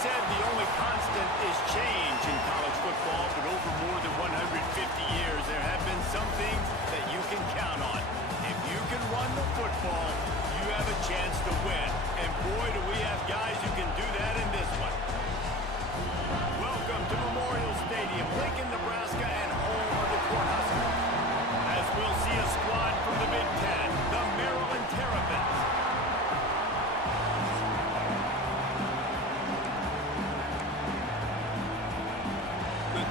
Said the only constant is change in college football, but over more than 150 years, there have been some things that you can count on. If you can run the football, you have a chance to win. And boy, do we have guys who can do that in this one. Welcome to Memorial Stadium, Lincoln, Nebraska, and home of the Cornhuskers. As we'll see a squad from the Big Ten, the Maryland Terrapins.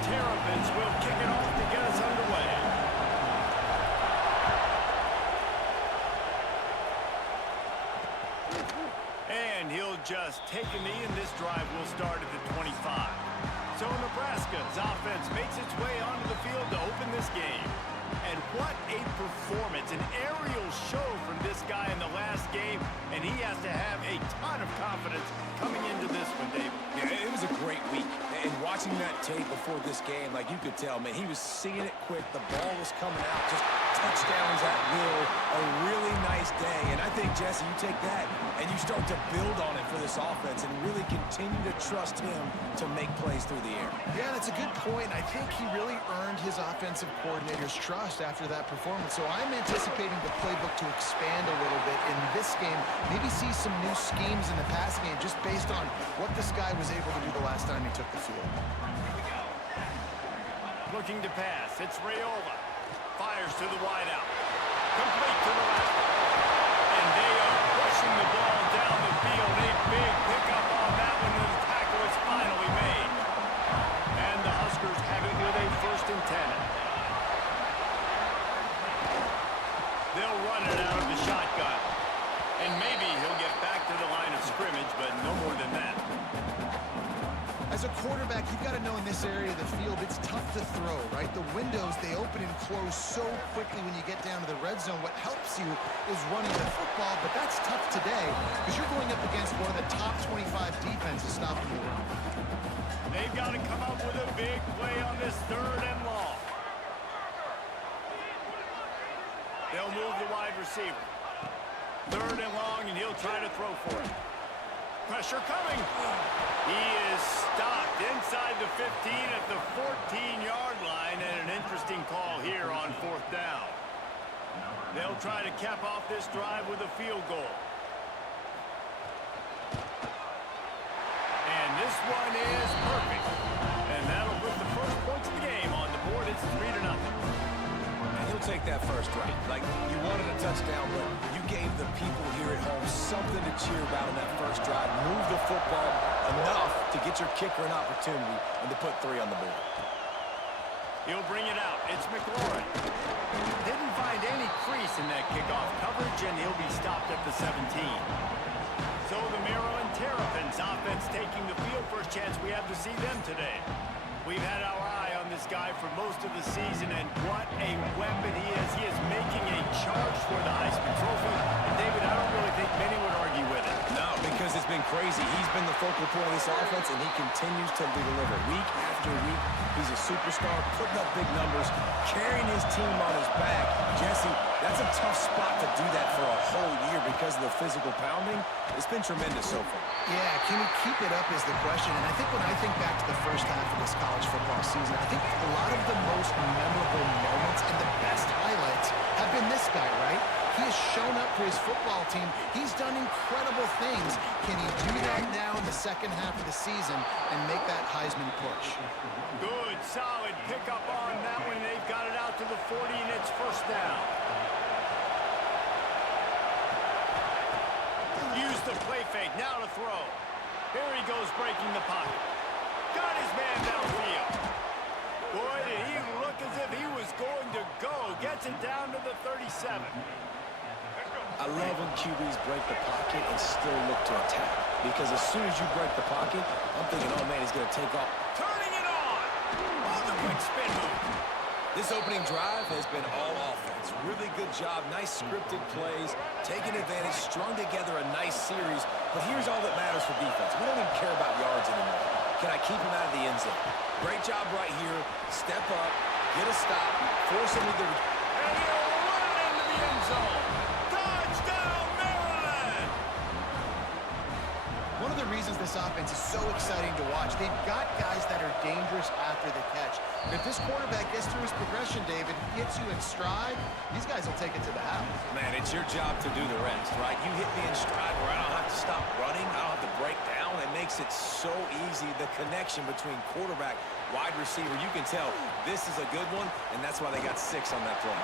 Terrapins will kick it off to get us underway. And he'll just take a knee, and this drive will start at the 25. So Nebraska's offense makes its way onto the field to open this game. And what a performance, an aerial show from this guy in the last game, and he has to have a ton of confidence coming into this one, David. Yeah, it was a great week. And watching that tape before this game, like you could tell, man, he was seeing it quick. The ball was coming out, just touchdowns at will. A really nice day. And I think, Jesse, you take that and you start to build on it for this offense and really continue to trust him to make plays through the air. Yeah, that's a good point. I think he really earned his offensive coordinator's trust after that performance. So I'm anticipating the playbook to expand a little bit in this game. Maybe see some new schemes in the passing game just based on what this guy was able to do the last time he took the field. Looking to pass. It's Raiola. Fires to the wideout. Complete to the left. And they are pushing the ball down the field. A big pickup on that one. The tackle is finally made. And the Huskers have it with a 1st and 10. They'll run it out of the shotgun. And maybe he'll get back to the line of scrimmage, but no more than that. As a quarterback, you've got to know in this area of the field, it's tough to throw, right? The windows, they open and close so quickly when you get down to the red zone. What helps you is running the football, but that's tough today because you're going up against one of the top 25 defenses stopping the run. They've got to come up with a big play on this 3rd and long. They'll move the wide receiver. 3rd and long, and he'll try to throw for it. Pressure coming. He is stopped inside the 15 at the 14-yard line, and an interesting call here on 4th down. They'll try to cap off this drive with a field goal. And this one is perfect. And that'll put the first points of the game on the board. It's 3-0. And he'll take that first drive. Like, you wanted a touchdown, but you gave the people here at home something to cheer about in that first drive. Move the football enough to get your kicker an opportunity and to put 3 on the board. He'll bring it out. It's McLaurin. Didn't find any crease in that kickoff coverage, and he'll be stopped at the 17. So the Maryland Terrapins offense taking the field. First chance we have to see them today. We've had our eye on this guy for most of the season, and what a weapon he is. He is making a charge for the Heisman Trophy. And David, I don't really think many would argue with it. No, because it's been crazy. He's been the focal point of this offense, and he continues to deliver week after week. He's a superstar, putting up big numbers, carrying his team on his back. Jesse, that's a tough spot to do that for a whole year because of the physical pounding. It's been tremendous so far. Yeah, can he keep it up is the question. And I think when I think back to the first half of this college football season, I think a lot of the most memorable moments and the best highlights have been this guy, right? He He has shown up for his football team. He's done incredible things. Can he do that now in the second half of the season and make that Heisman push? Good, solid pickup on that one. They've got it out to the 40, and it's first down. Use the play fake, now to throw. Here he goes, breaking the pocket. Got his man downfield. Boy, did he look as if he was going to go. Gets it down to the 37. I love when QBs break the pocket and still look to attack. Because as soon as you break the pocket, I'm thinking, oh, man, he's going to take off. Turning it on. On the quick spin move. This opening drive has been all offense. Really good job. Nice scripted plays. Taking advantage. Strung together a nice series. But here's all that matters for defense. We don't even care about yards anymore. Can I keep him out of the end zone? Great job right here. Step up. Get a stop. Force him either. And he'll run it into the end zone. Touchdown, Maryland! One of the reasons this offense is so exciting to watch, they've got guys that are dangerous after the catch. And if this quarterback gets through his progression, David, hits you in stride, these guys will take it to the house. Man, it's your job to do the rest, right? You hit me in stride where I don't have to stop running. I don't have to break down. It makes it so easy. The connection between quarterback, wide receiver, you can tell this is a good one, and that's why they got 6 on that play.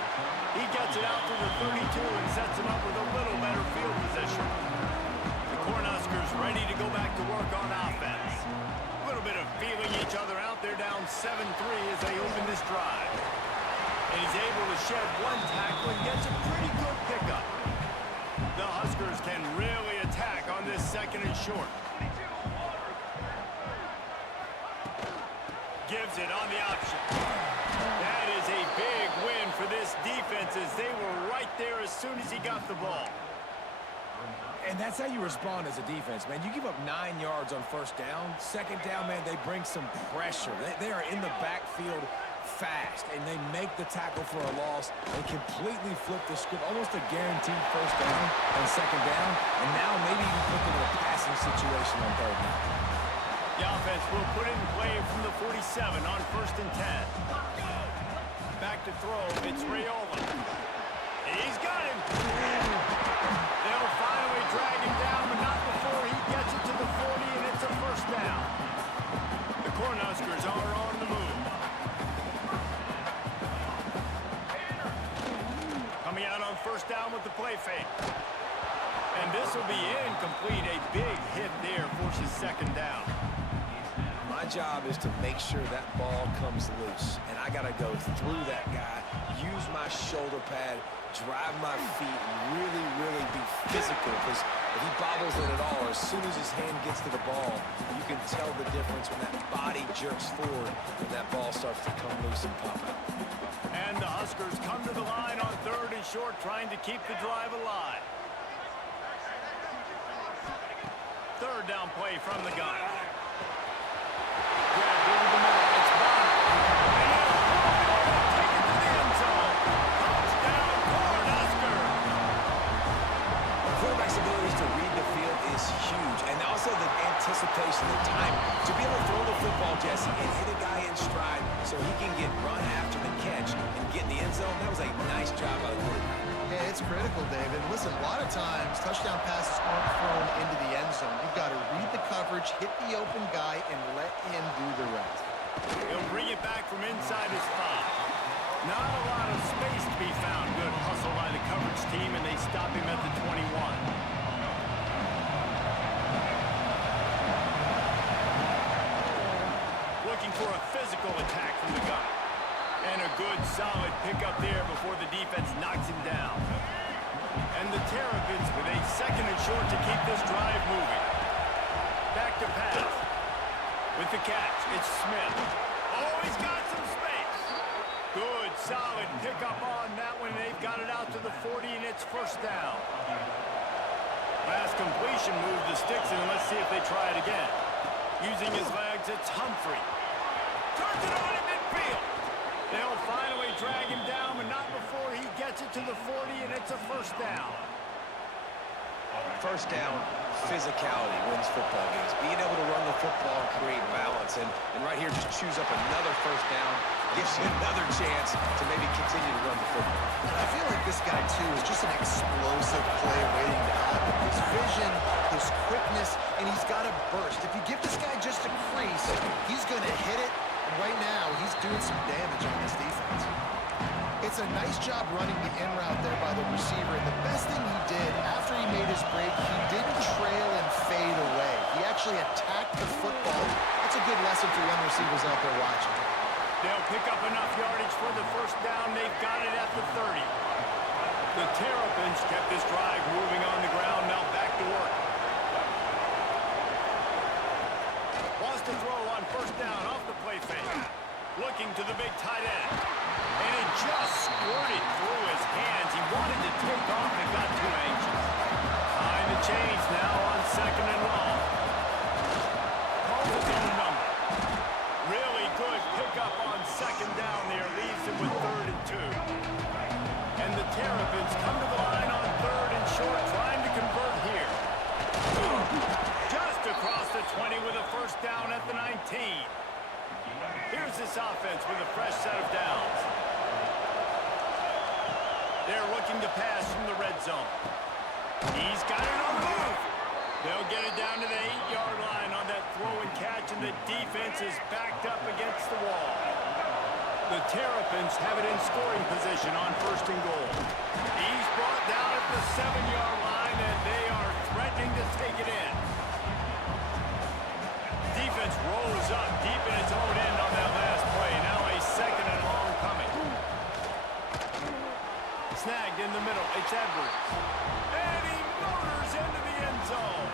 He gets it out to the 32 and sets him up with a little better field position. The Cornhuskers ready to go back to work on offense. A little bit of feeling each other out. They're down 7-3 as they open this drive. And he's able to shed one tackle and gets a pretty good pickup. The Huskers can really attack on this second and short. Gives it on the option. That is a big win for this defense as they were right there as soon as he got the ball. And that's how you respond as a defense, man. You give up 9 yards on first down. Second down, man, they bring some pressure. They are in the backfield fast, and they make the tackle for a loss and completely flip the script. Almost a guaranteed first down on second down, and now maybe even put them in a passing situation on third down. The offense will put it in play from the 47 on first and 10. Back to throw, it's Raiola. He's got him. They'll finally drag him down, but not before he gets it to the 40, and it's a first down. The Cornhuskers are on the move. Coming out on first down with the play fake. And this will be incomplete. A big hit there forces second down. My job is to make sure that ball comes loose, and I got to go through that guy, use my shoulder pad, drive my feet, and really be physical, because if he bobbles it at all, or as soon as his hand gets to the ball, you can tell the difference when that body jerks forward and that ball starts to come loose and pop out. And the Huskers come to the line on third and short, trying to keep the drive alive. Third down play from the gun. Grabbed over the middle. It's Bonner. And he'll take it to the end zone. Touchdown, Cornhuskers. Quarterback's abilities to read the field is huge, and also the anticipation, the time to be able to throw the football, Jesse, and hit a guy in stride so he can get run after the catch and get in the end zone. That was a nice job by the quarterback. Yeah, it's critical, David. Listen, a lot of times touchdown passes aren't thrown into the end zone. You've got to read the coverage, hit the open guy, and let him do the rest. He'll bring it back from inside his 5. Not a lot of space to be found. Good hustle by the coverage team, and they stop him at the 21. Looking for a physical attack from the gun. And a good, solid pickup there before the defense knocks him down. And the Terrapins with a second and short to keep this drive moving. Back to pass. With the catch, it's Smith. Oh, he's got some space. Good, solid pickup on that one. They've got it out to the 40, and it's first down. Last completion moved the sticks, and let's see if they try it again. Using his legs, it's Humphrey. Turns it on in midfield. They'll finally drag him down, but not before he gets it to the 40, and it's a first down. first down, physicality wins football games. Being able to run the football and create balance. And right here, just choose up another first down, gives you another chance to maybe continue to run the football. And I feel like this guy, too, is just an explosive play waiting to happen. His vision, his quickness, and he's got a burst. If you give this guy just a crease, he's going to hit it. And right now, he's doing some damage on this defense. It's a nice job running the in route there by the receiver. And the best thing he did after he made his break, he didn't trail and fade away. He actually attacked the football. That's a good lesson for young receivers out there watching. They'll pick up enough yardage for the first down. They've got it at the 30. The Terrapins kept this drive moving on the ground. Now back to work. Wants to throw on first down off the play fake. Looking to the big tight end. And it just squirted through his hands. He wanted to take off and got too anxious. Behind the chains now on second and long. Calls his own number. Really good pickup on second down there. Leaves him with 3rd and 2. And the Terrapins come to the line on 3rd and short, trying to convert here. Just across the 20 with a first down at the 19. Here's this offense with a fresh set of downs. They're looking to pass from the red zone. He's got it on the move. They'll get it down to the 8-yard line on that throw and catch, and the defense is backed up against the wall. The Terrapins have it in scoring position on 1st and goal. He's brought down at the 7-yard line, and they are threatening to take it in. Defense rolls up deep in its own end on that last play. Now a 2nd and long coming. Snagged in the middle. It's Edwards. And he motors into the end zone.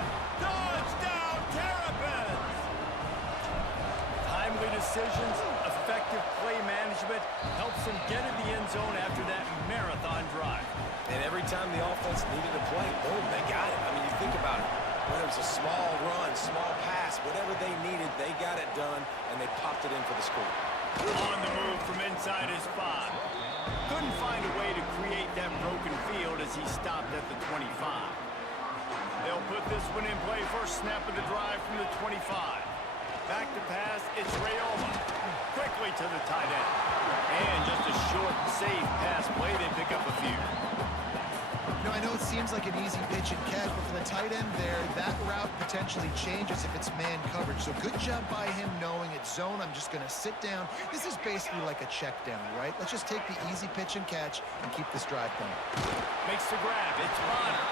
Touchdown, Terrapins! Timely decisions, effective play management helps them get in the end zone after that marathon drive. And every time the offense needed a play, boom, they got it. I mean, you think about it. Whether it was a small run, small pass, whatever they needed, they got it done, and they popped it in for the score. On the move from inside his 5. Couldn't find a way to create that broken field as he stopped at the 25. They'll put this one in play. First snap of the drive from the 25. Back to pass, it's Rayola. Quickly to the tight end. And just a short, safe pass play. They pick up a few. You know, I know it seems like an easy pitch and catch, but for the tight end there, that route potentially changes if it's man coverage. So good job by him knowing it's zone. I'm just going to sit down. This is basically like a check down, right? Let's just take the easy pitch and catch and keep this drive going. Makes the grab. It's Bonner.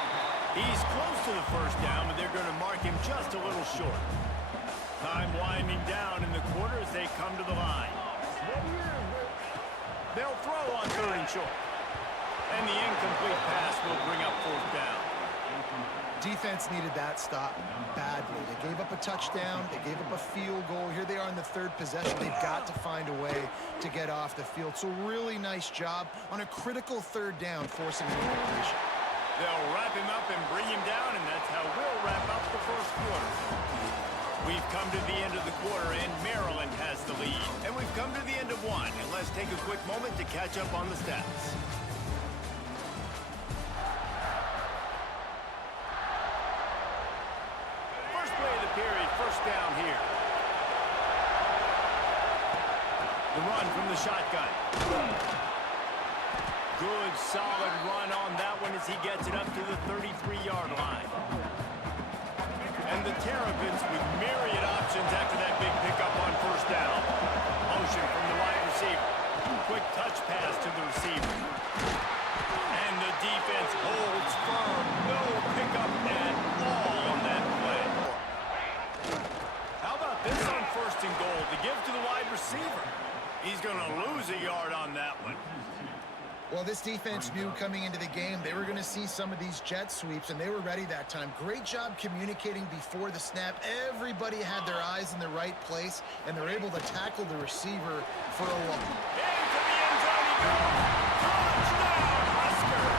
He's close to the first down, but they're going to mark him just a little short. Time winding down in the quarter as they come to the line. They'll throw on 3rd and short. And the incomplete pass will bring up 4th down. Defense needed that stop badly. They gave up a touchdown. They gave up a field goal. Here they are in the 3rd possession. They've got to find a way to get off the field. So really nice job on a critical 3rd down, forcing an incompletion. They'll wrap him up and bring him down, and that's how we'll wrap up the first quarter. We've come to the end of the quarter, and Maryland has the lead. And we've come to the end of one. And let's take a quick moment to catch up on the stats. First play of the period, first down here. The run from the shotgun. Good, solid run on that one as he gets it up to the 33-yard line. And the Terrapins with myriad options after that big pickup on first down. Motion from the wide receiver. Quick touch pass to the receiver. And the defense holds firm. No pickup at all on that play. How about this on 1st and goal to give to the wide receiver? He's going to lose a yard on that one. Well, this defense knew coming into the game they were going to see some of these jet sweeps, and they were ready that time. Great job communicating before the snap. Everybody had their eyes in the right place, and they're able to tackle the receiver for a while. Into the end zone he goes. Touchdown, Husker!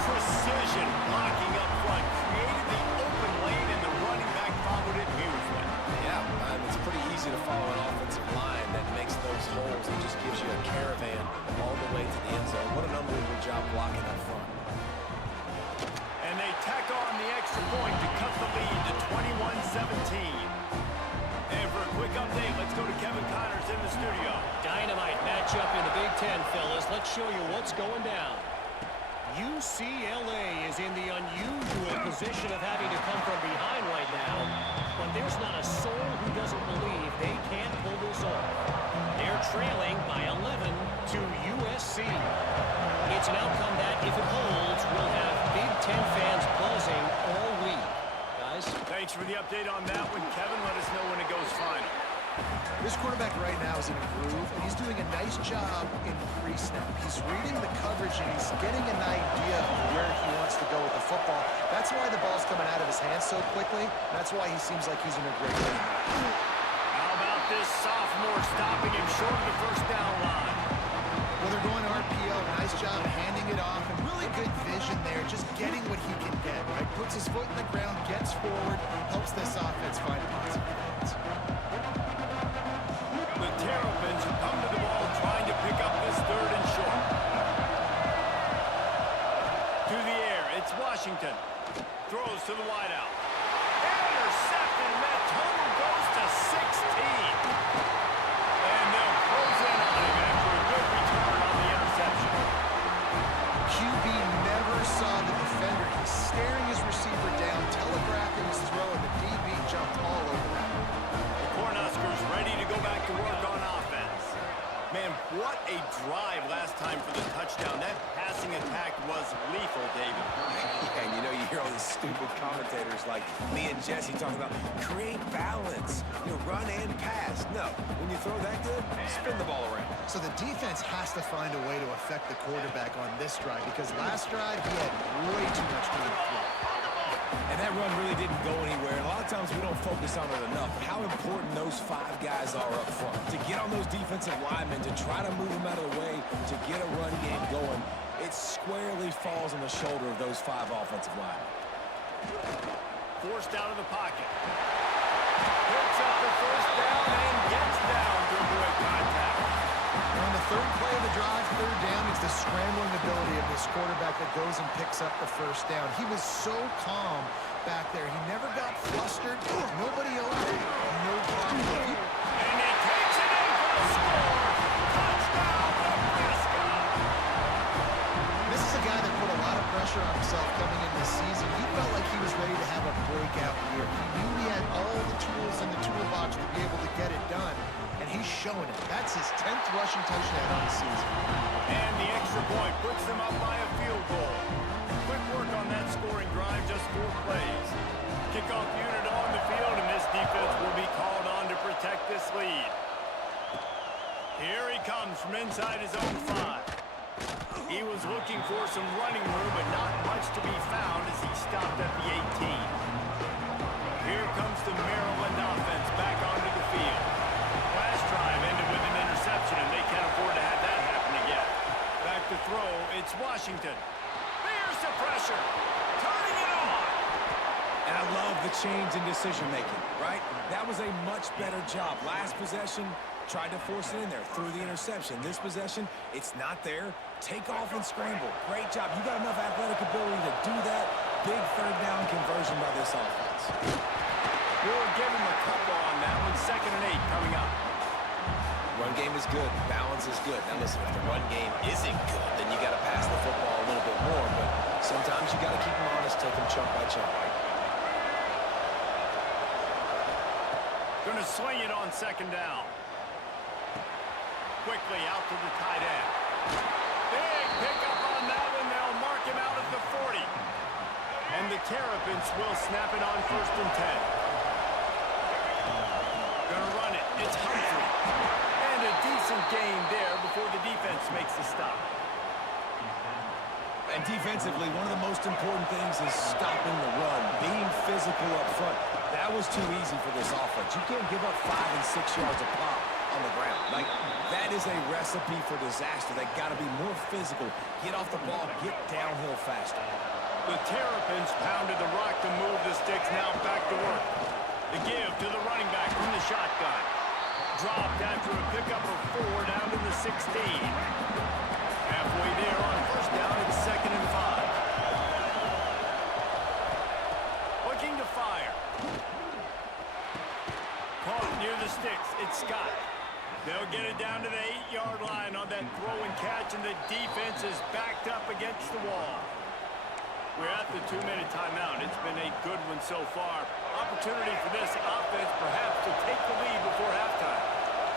Precision blocking up front. Created the open lane, and the running back followed it beautifully. Yeah, it's pretty easy to follow an offensive line that makes those holes and just gives you a caravan all the way to the end zone. What an unbelievable job blocking up front. And they show you what's going down. UCLA is in the unusual position of having to come from behind right now, but there's not a soul who doesn't believe they can't pull this off. They're trailing by 11 to USC. It's an outcome that, if it holds, will have Big Ten fans buzzing all week. Guys? Thanks for the update on that one, Kevin. Let us know when it goes final. This quarterback right now is in a groove, and he's doing a nice job in pre-snap. He's reading the coverage, and he's getting an idea of where he wants to go with the football. That's why the ball's coming out of his hands so quickly. That's why he seems like he's in a great game. How about this sophomore stopping him short of the first down line? Well, they're going RPO. Nice job handing it off, and really good vision there, just getting what he can get, right? Puts his foot in the ground, gets forward, helps this offense find positive points. The Terrapins come to the ball trying to pick up this third and short. To the air, it's Washington. Throws to the wideout. Intercepted, and that total goes to 16. And they'll close in on him after a good return on the interception. QB never saw the defender. He's staring his receiver down, telegraphing his throw, and the DB jumped all over that. Cornhuskers ready to go back to work on offense. Man, what a drive last time for the touchdown. That passing attack was lethal, David. Yeah, and you know, you hear all these stupid commentators like me and Jesse talking about create balance, run and pass. No, when you throw that good, spin the ball around. So the defense has to find a way to affect the quarterback on this drive, because last drive he had way too much time to throw. And that run really didn't go anywhere. And a lot of times we don't focus on it enough. How important those 5 guys are up front. To get on those defensive linemen, to try to move them out of the way, to get a run game going, it squarely falls on the shoulder of those 5 offensive linemen. Forced out of the pocket. Picks up the first down and gets down to avoid contact. On the third play of the drive, third down, it's the scrambling ability of this quarterback that goes and picks up the first down. He was so calm back there. He never got flustered. Nobody open. No problem. And he takes it in for the score. Touchdown, Nebraska. This is a guy that put a lot of pressure on himself coming into this season. He felt like he was ready to have a breakout year. He knew he had all the tools in the toolbox to be able to get it done. And he's showing it. That's his 10th rushing touchdown on the season. And the extra point puts them up by a field goal. Quick work on that scoring drive, just 4 plays. Kickoff unit on the field, and this defense will be called on to protect this lead. Here he comes from inside his own 5. He was looking for some running room, but not much to be found as he stopped at the 18. Here comes the Maryland offense back onto the field. Last drive ended with an interception, and they can't afford to have that happen again. Back to throw, it's Washington. There's the pressure, turning it on. And I love the change in decision-making, right? That was a much better job. Last possession, tried to force it in there, threw the interception. This possession, it's not there. Take off and scramble. Great job. You got enough athletic ability to do that. Big third down conversion by this offense. We'll give him a couple on that one. 2nd and 8 coming up. Run game is good. Balance is good. Now listen, if the run game isn't good, then you got to pass the football a little bit more. But sometimes you got to keep them honest, take them chunk by chunk. Going to swing it on 2nd down. Quickly out to the tight end. Big pickup on that one. They'll mark him out at the 40. And the Terrapins will snap it on 1st and 10. Gonna run it. It's Humphrey. And a decent gain there before the defense makes the stop. And defensively, one of the most important things is stopping the run, being physical up front. That was too easy for this offense. You can't give up 5 and 6 yards a pop on the ground. Like, that is a recipe for disaster. They got to be more physical. Get off the ball, get downhill faster. The Terrapins pounded the rock to move the sticks. Now back to work. The give to the running back from the shotgun. Dropped after a pickup of 4 down to the 16. Halfway there on 1st down, it's 2nd and 5. Looking to fire. Caught near the sticks. It's Scott. They'll get it down to the 8-yard line on that throw and catch, and the defense is backed up against the wall. We're at the 2-minute timeout. It's been a good one so far. Opportunity for this offense perhaps to take the lead before halftime.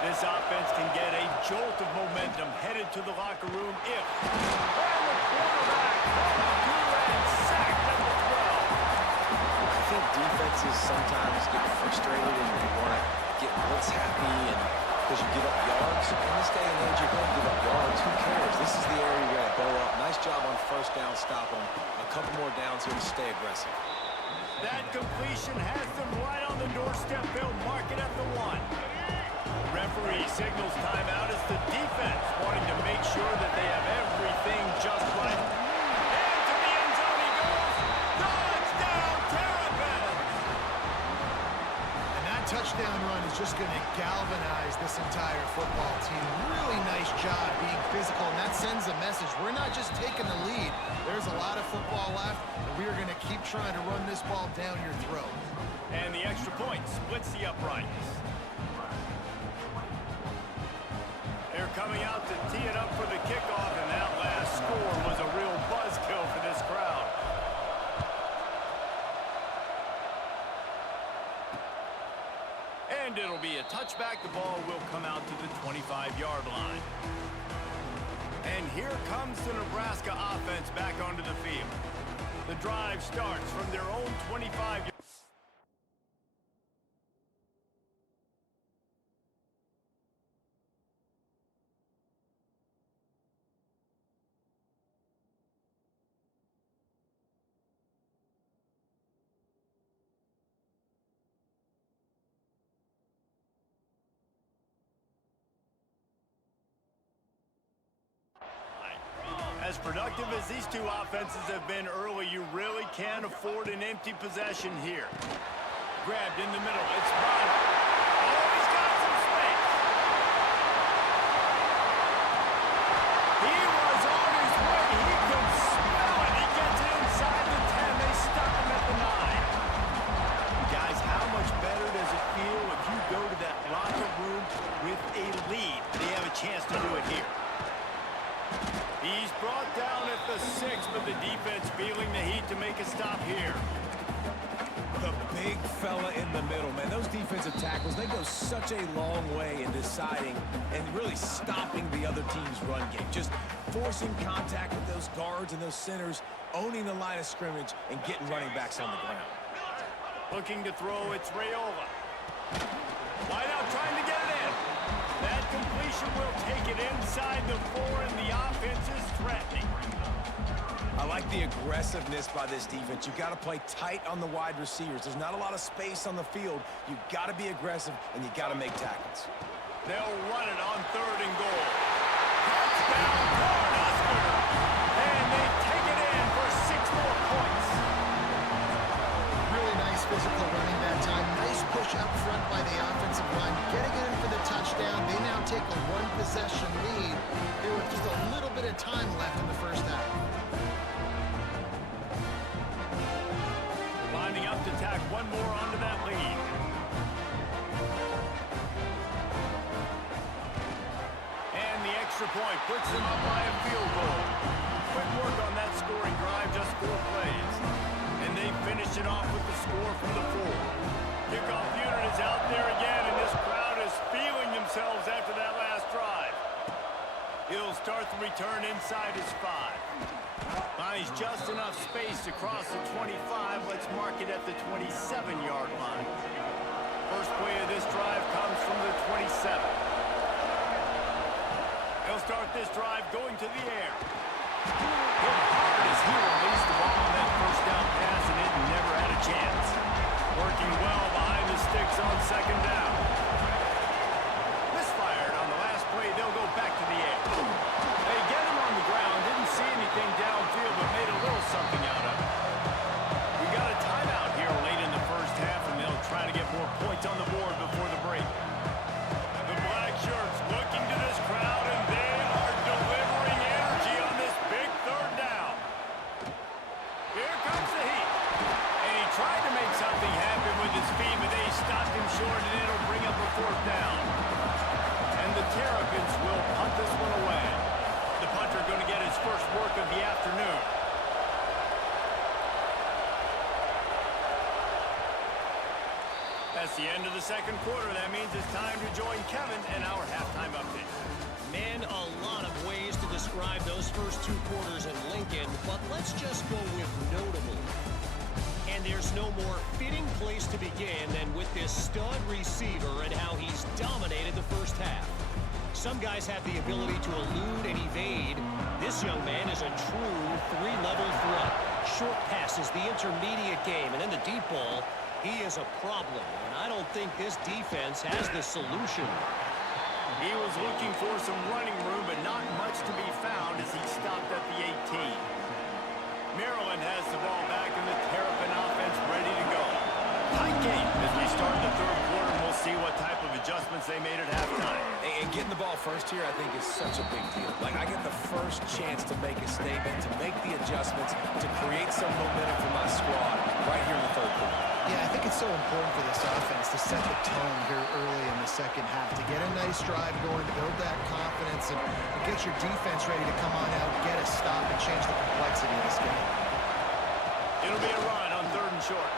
This offense can get a jolt of momentum headed to the locker room if... And the quarterback and sacked at the 12. I think defenses sometimes get frustrated and they want to get blitz happy and because you give up yards. In this day and age, you're going to give up yards. Who cares? This is the area you're going to bow up. Nice job on first down, stop them. A couple more downs here to stay aggressive. That completion has them right on the doorstep. They'll mark it at the 1. Referee signals timeout as the defense wanting to make sure that they have everything just right. And to the end zone he goes. Touchdown, Terrapins! And that touchdown run is just going to galvanize this entire football team. Really nice job being physical, and that sends a message. We're not just taking the lead. There's a lot of football left, and we are going to keep trying to run this ball down your throat. And the extra point splits the uprights. They're coming out to tee it up for the kickoff, and that last score was a real buzzkill for this crowd. And it'll be a touchback. The ball will come out to the 25-yard line. And here comes the Nebraska offense back onto the field. The drive starts from their own 25-yard line. As productive as these two offenses have been early, you really can't afford an empty possession here. Grabbed in the middle. It's Bonner. Oh, he's got some space. He was on his way. He could smell it. He gets it inside the 10. They stop him at the 9. Guys, how much better does it feel if you go to that locker room with a lead? They have a chance to do it here. He's brought down at the 6, but the defense feeling the heat to make a stop here. The big fella in the middle, man. Those defensive tackles, they go such a long way in deciding and really stopping the other team's run game. Just forcing contact with those guards and those centers, owning the line of scrimmage, and getting running backs on the ground. Looking to throw, it's Raiola. Wide out trying to get it in. That completion will take it inside the 4, and the offense is threatening. I like the aggressiveness by this defense. You've got to play tight on the wide receivers. There's not a lot of space on the field. You've got to be aggressive, and you've got to make tackles. They'll run it on 3rd and goal. Touchdown, Cornhusker! And they take it in for 6 more points. Really nice physical running that time. Nice push up front by the offensive line. Getting it in for the touchdown. They now take a 1-possession lead. There was just a little bit of time left in the first half. Lining up to tack one more onto that lead. And the extra point puts them up by a field goal. Quick work on that scoring drive, just 4 plays. And they finish it off with the score from the 4. Kickoff unit is out there again, and this crowd is feeling themselves after that last drive. He'll start the return inside his 5. Finds just enough space to cross the 25. Let's mark it at the 27-yard line. First play of this drive comes from the 27. He'll start this drive going to the air. Hit hard as he released the ball on that first down pass, and it never had a chance. Working well behind the sticks on 2nd down. Misfired on the last play. They'll go back to the air. They get him on the ground. Didn't see anything downfield, but made a little something out of it. We got a timeout here late in the first half, and they'll try to get more points on the board before the break. The black shirts looking to this crowd, and they are delivering energy on this big 3rd down. Here comes the heat. And he tried to make something happen with his feet, but they stopped him short, and it'll bring up a 4th down. And the Terrapins will punt this one away. The punter going to get his first work of the afternoon. That's the end of the second quarter. That means it's time to join Kevin and our halftime update. Man, a lot of ways to describe those first 2 quarters in Lincoln, but let's just go with notable. And there's no more fitting place to begin than with this stud receiver and how he's dominated the first half. Some guys have the ability to elude and evade. This young man is a true 3-level threat. Short passes, the intermediate game, and then the deep ball. He is a problem, and I don't think this defense has the solution. He was looking for some running room, but not much to be found as he stopped at the 18. Maryland has the ball back, and the Terrapin offense ready to go. Tight game as we start the third quarter, and we'll see what type of adjustments they made at halftime. And getting the ball first here, I think, is such a big deal. Like, I get the first chance to make a statement, to make the adjustments, to create some momentum for my squad right here in the third quarter. Yeah, I think it's so important for this offense to set the tone here early in the second half, to get a nice drive going, build that confidence, and get your defense ready to come on out, get a stop, and change the complexity of this game. It'll be a run on 3rd and short.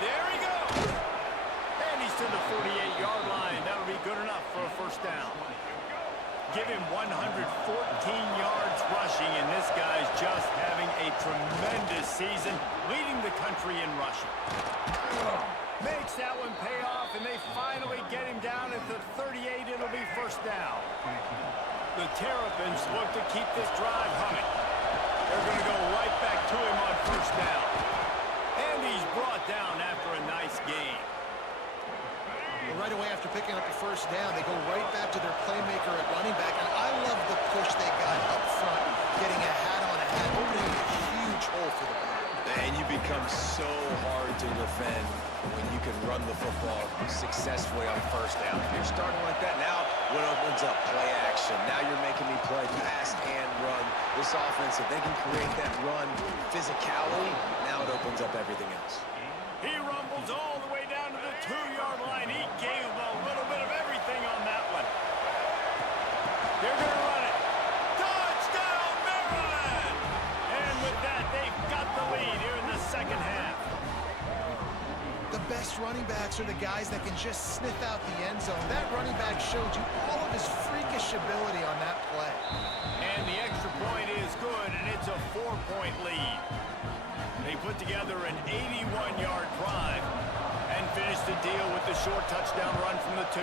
There he goes! And he's to the 48-yard line. That'll be good enough for a first down. Give him 114 yards rushing, and this guy's just having a tremendous season, leading the country in rushing. Makes that one pay off, and they finally get him down at the 38. It'll be first down. The Terrapins look to keep this drive humming. They're going to go right back to him on first down. And he's brought down after a nice gain. Well, right away after picking up the first down, they go right back to their playmaker at running back, and I love the push they got up front, getting a hat on a hat, opening a huge hole for the back. And you become so hard to defend when you can run the football successfully on first down. If you're starting like that, now what opens up? Play action. Now you're making me play pass and run. This offense, if they can create that run physicality, now it opens up everything else. He rumbles all the way down to the 2-yard line. He gave a little bit of everything on that one. They're going to run it. Touchdown, Maryland! And with that, they've got the lead here in the second half. The best running backs are the guys that can just sniff out the end zone. That running back showed you all of his freakish ability on that play. And the extra point is good, and it's a 4-point lead. They put together an 81-yard drive and finished the deal with the short touchdown run from the 2.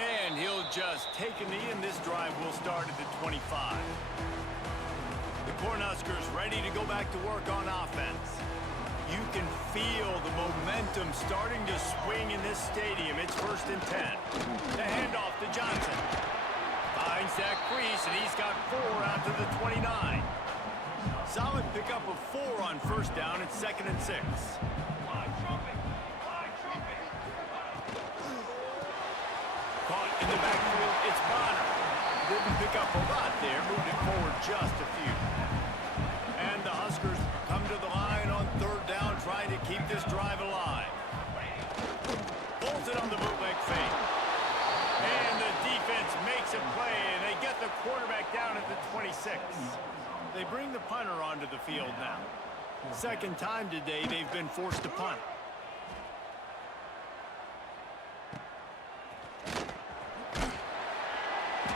And he'll just take a knee, and this drive will start at the 25. The Cornhuskers ready to go back to work on offense. You can feel the momentum starting to swing in this stadium. It's 1st and 10. The handoff to Johnson. Finds that crease, and he's got 4 out to the 29. Solid pickup of 4 on first down. It's 2nd and 6. Caught in the backfield, it's Bonner. Didn't pick up a lot there, moved it forward just a few. And the Huskers come to the line on 3rd down, trying to keep this drive alive. Pulls it on the bootleg fake. And the defense makes a play, and they get the quarterback down at the 26. They bring the punter onto the field now. Second time today they've been forced to punt.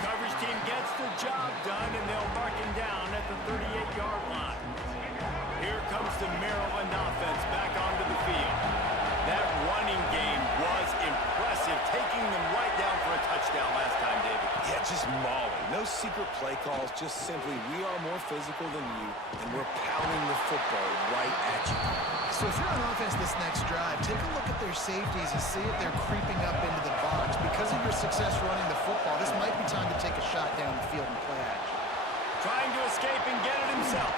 Coverage team gets the job done, and they'll mark him down at the 38-yard line. Here comes the Maryland offense back onto the field. That running game was impressive, taking them right down for a touchdown last time, David. Yeah, just mauling. No secret play calls, just simply we are more physical than you, and we're pounding the football right at you. So if you're on offense this next drive, take a look at their safeties and see if they're creeping up into the box. Because of your success running the football, this might be time to take a shot down the field and play action. Trying to escape and get it himself.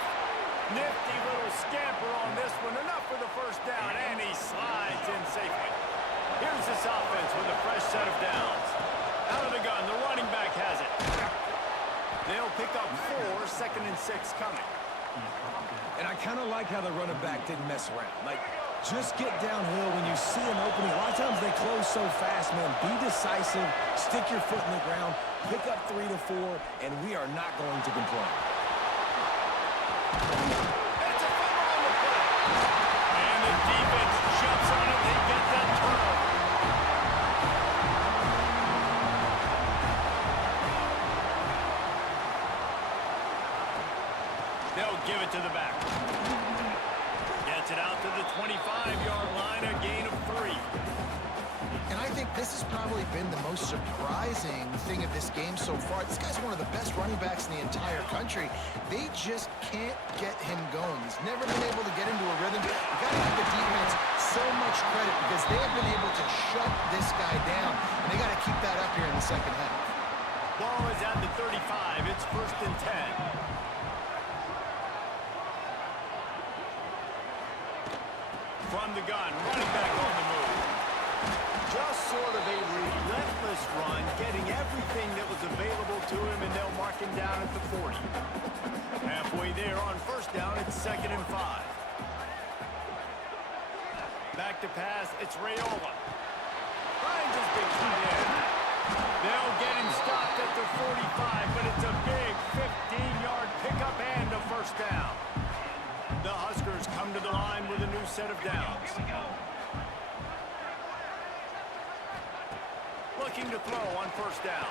Nifty little scamper on this one. Enough for the first down, and he slides in safely. Here's this offense with a fresh set of downs. Out of the gun, the running back has it. They'll pick up 4, 2nd and 6 coming. And I kind of like how the running back didn't mess around. Like, Just get downhill when you see an opening. A lot of times they close so fast, man. Be decisive, stick your foot in the ground, pick up 3 to 4, and we are not going to complain. That's a fumble on the play. And the defense jumps on it. They get that turnover. They'll give it to the back. Gets it out to the 25-yard line, a gain of 3. And I think this has probably been the most surprising thing of this game so far. This guy's one of the best running backs in the entire country. They just can't get him going. He's never been able to get into a rhythm. You've got to give the defense so much credit because they have been able to shut this guy down. And they got to keep that up here in the second half. Ball is at the 35. It's 1st and 10. From the gun, running back on the move. Just sort of a relentless run, getting everything that was available to him, and they'll mark him down at the 40. Halfway there on 1st down, it's 2nd and 5. Back to pass, it's Rayola. Finds his big tight end. They'll get him stopped at the 45, but it's a big 15-yard pickup and a 1st down. The Huskers come to the line with a new set of downs. Looking to throw on 1st down.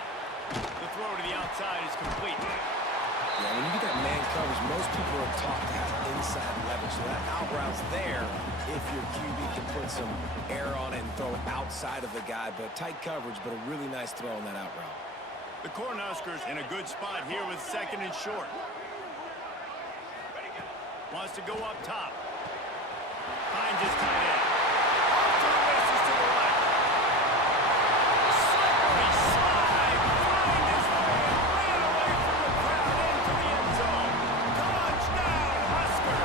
The throw to the outside is complete. Yeah, when you get that man coverage, most people are taught to have inside leverage. So that out route's there if your QB can put some air on it and throw it outside of the guy. But tight coverage, but a really nice throw on that out route. The Cornhuskers in a good spot here with 2nd and short. Wants to go up top. Finds his tight end. Off to the races to the right. Slippery slide. Find his way. Ran away from the crowd into the end zone. Touchdown, Husker.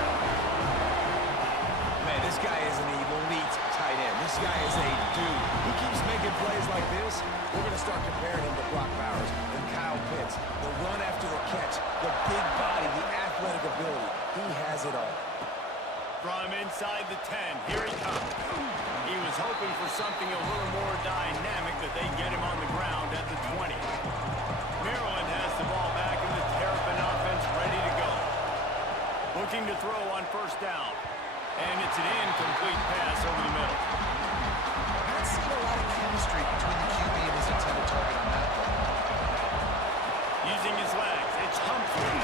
Man, this guy is an elite tight end. This guy is a dude. He keeps making plays like this. We're going to start comparing him to Brock Bowers and Kyle Pitts. The run after the catch, the big body, the athletic ability. He has it all. From inside the 10, here he comes. He was hoping for something a little more dynamic, that they get him on the ground at the 20. Maryland has the ball back and the Terrapin offense ready to go. Looking to throw on 1st down. And it's an incomplete pass over the middle. Not seeing a lot of chemistry between the QB and his intended target on that play. Using his legs, it's Humphrey.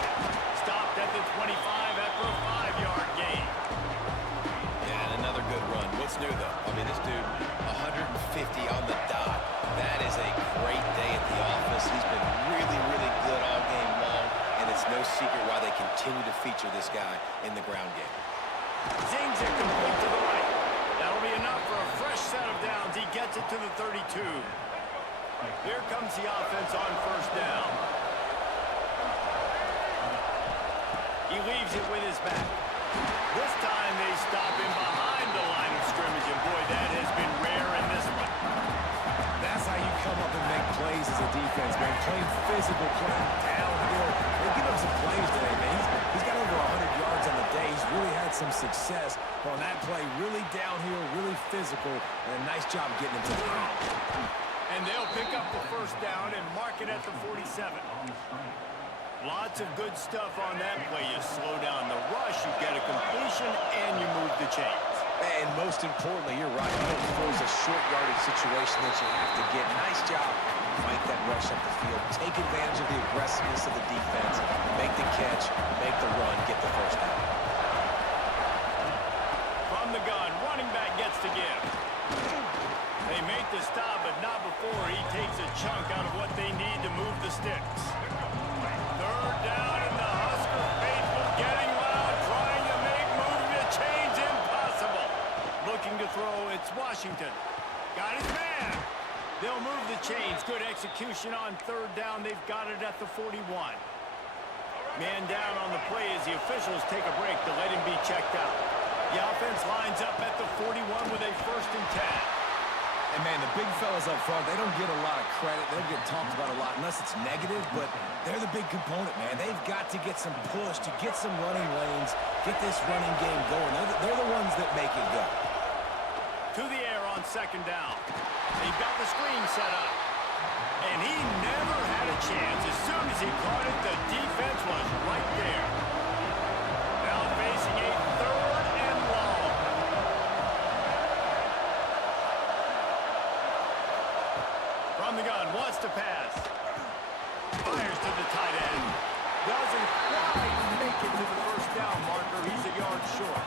Stopped at the 25 after a 5-yard gain. Yeah, and another good run. What's new, though? I mean, this dude, 150 on the dot. That is a great day at the office. He's been really, really good all game long, and it's no secret why they continue to feature this guy in the ground game. Zings it complete to the right. That'll be enough for a fresh set of downs. He gets it to the 32. Here comes the offense on 1st down. He leaves it with his back. This time they stop him behind the line of scrimmage, and boy, that has been rare in this one. That's how you come up and make plays as a defense, man. Playing physical, playing downhill. They give him some plays today, man. He's got over 100 yards on the day. He's really had some success on that play. Really downhill, really physical, and a nice job getting him to the ground. And they'll pick up the 1st down and mark it at the 47. Lots of good stuff on that play. You slow down the rush, you get a completion, and you move the chains. And most importantly, you're right. You don't force a short yardage situation that you have to get. Nice job. Fight that rush up the field. Take advantage of the aggressiveness of the defense. Make the catch, make the run, get the 1st down. From the gun, running back gets to give. They make the stop, but not before he takes a chunk out of what they need to move the sticks. 3rd down, and the Husker faithful getting loud, trying to make moving the chains impossible. Looking to throw, it's Washington. Got his man. They'll move the chains. Good execution on 3rd down. They've got it at the 41. Man down on the play as the officials take a break to let him be checked out. The offense lines up at the 41 with a 1st and 10. And, man, the big fellas up front, they don't get a lot of credit. They don't get talked about a lot unless it's negative, but they're the big component, man. They've got to get some push, to get some running lanes, get this running game going. They're the ones that make it go. To the air on second down. They've got the screen set up. And he never had a chance. As soon as he caught it, the defense was right there. Now facing a 3rd and long. From the gun, wants to pass. Fires to the tight end. Doesn't quite make it to the first down marker. He's a yard short.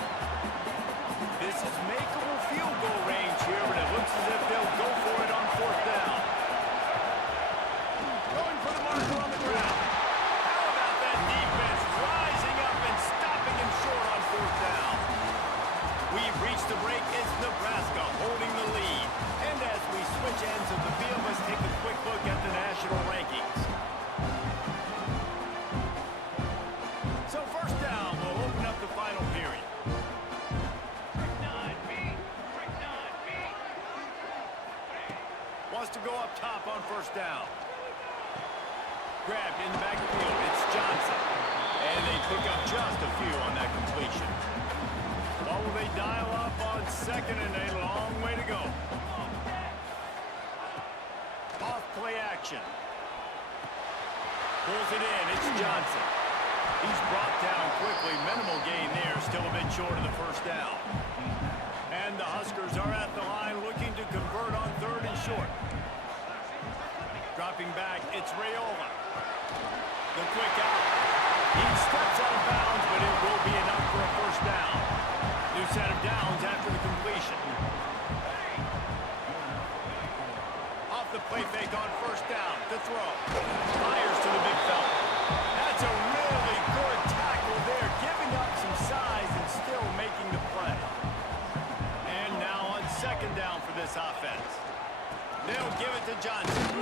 This is makeable field goal range here, but it looks as if they'll go for it on 4th down. Going for the marker on the ground. How about that defense rising up and stopping him short on 4th down? We've reached the break. It's Nebraska holding the lead. And as we switch ends of the field, let's take a quick look at the national rankings. So 1st down will open up the final period. Wants to go up top on 1st down. Grabbed in the backfield. It's Johnson. And they pick up just a few on that completion. What will they dial up on 2nd and a long way to go? Off play action. Pulls it in. It's Johnson. He's brought down quickly. Minimal gain there. Still a bit short of the 1st down. And the Huskers are at the line looking to convert on 3rd and short. Dropping back, it's Raiola. The quick out. He steps out of bounds, but it will be enough for a 1st down. New set of downs after the completion. Off the play fake on 1st down to throw. Fires to the big fella. That's a really good tackle there, giving up some size and still making the play. And now on 2nd down for this offense. They'll give it to Johnson.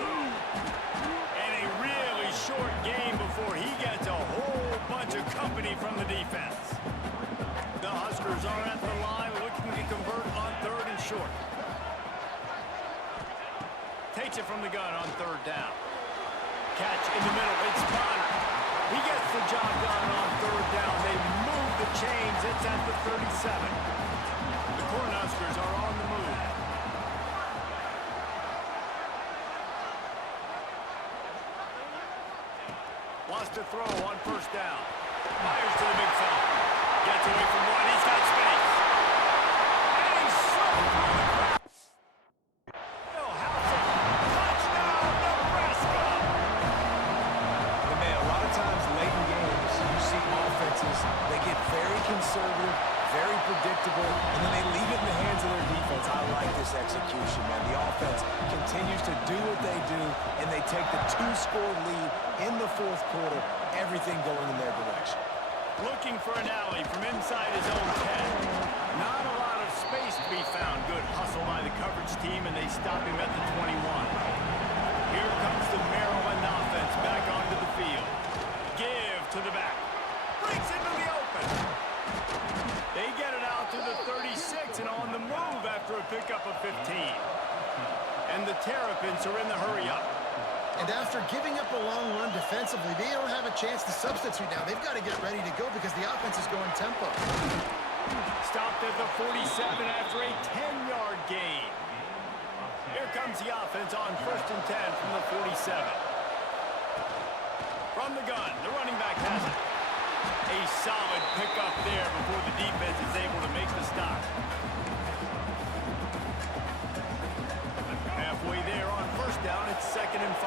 And a really short game before he gets a whole bunch of company from the defense. The Huskers are at the line looking to convert on 3rd and short. Takes it from the gun on 3rd down. Catch in the middle. It's Bonner. He gets the job done on 3rd down. They move the chains. It's at the 37. The Cornhuskers are on the move. Wants to throw on 1st down. Fires to the big fella. Gets away from one. He's got space. And he's slipped through the cracks. Bill Housen. Touchdown, Nebraska. And man, a lot of times late in games, you see offenses, they get very conservative, very predictable, and then they leave it in the hands of their defense. I like this execution, man. The offense continues to do what they do, and they take the 2-score lead in the 4th quarter, everything going in their direction. Looking for an alley from inside his own 10. Not a lot of space to be found. Good hustle by the coverage team, and they stop him at the 21. Here comes the Maryland offense back onto the field. Give to the back. Breaks into the open. They get it out to the 36 and on the move after a pickup of 15. And the Terrapins are in the hurry-up. And after giving up a long run defensively, they don't have a chance to substitute now. They've got to get ready to go because the offense is going tempo. Stopped at the 47 after a 10-yard gain. Here comes the offense on 1st and 10 from the 47. From the gun, the running back has it. A solid pickup there before the defense is able to make the stop. Halfway there on 1st down, it's 2nd and 5.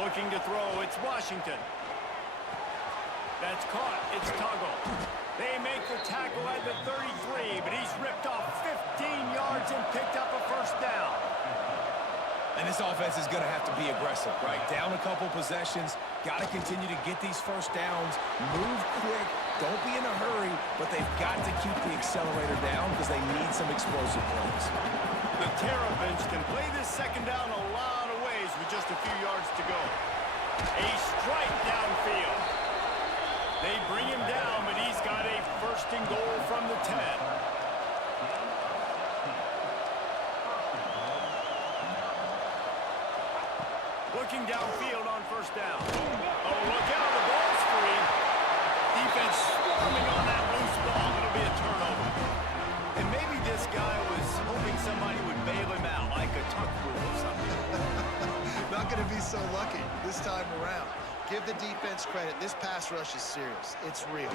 Looking to throw, it's Washington. That's caught, it's Tuggle. They make the tackle at the 33, but he's ripped off 15 yards and picked up a 1st down. And this offense is going to have to be aggressive, right? Down a couple possessions, got to continue to get these 1st downs, move quick, don't be in a hurry, but they've got to keep the accelerator down because they need some explosive plays. The Terrapins can play this 2nd down a lot of ways with just a few yards to go. A strike downfield. They bring him down, but he's got a 1st and goal from the 10. Looking downfield on 1st down. Oh, look out, the ball's free. Defense swarming on that loose ball. It'll be a turnover. defense credit, this pass rush is serious. It's real.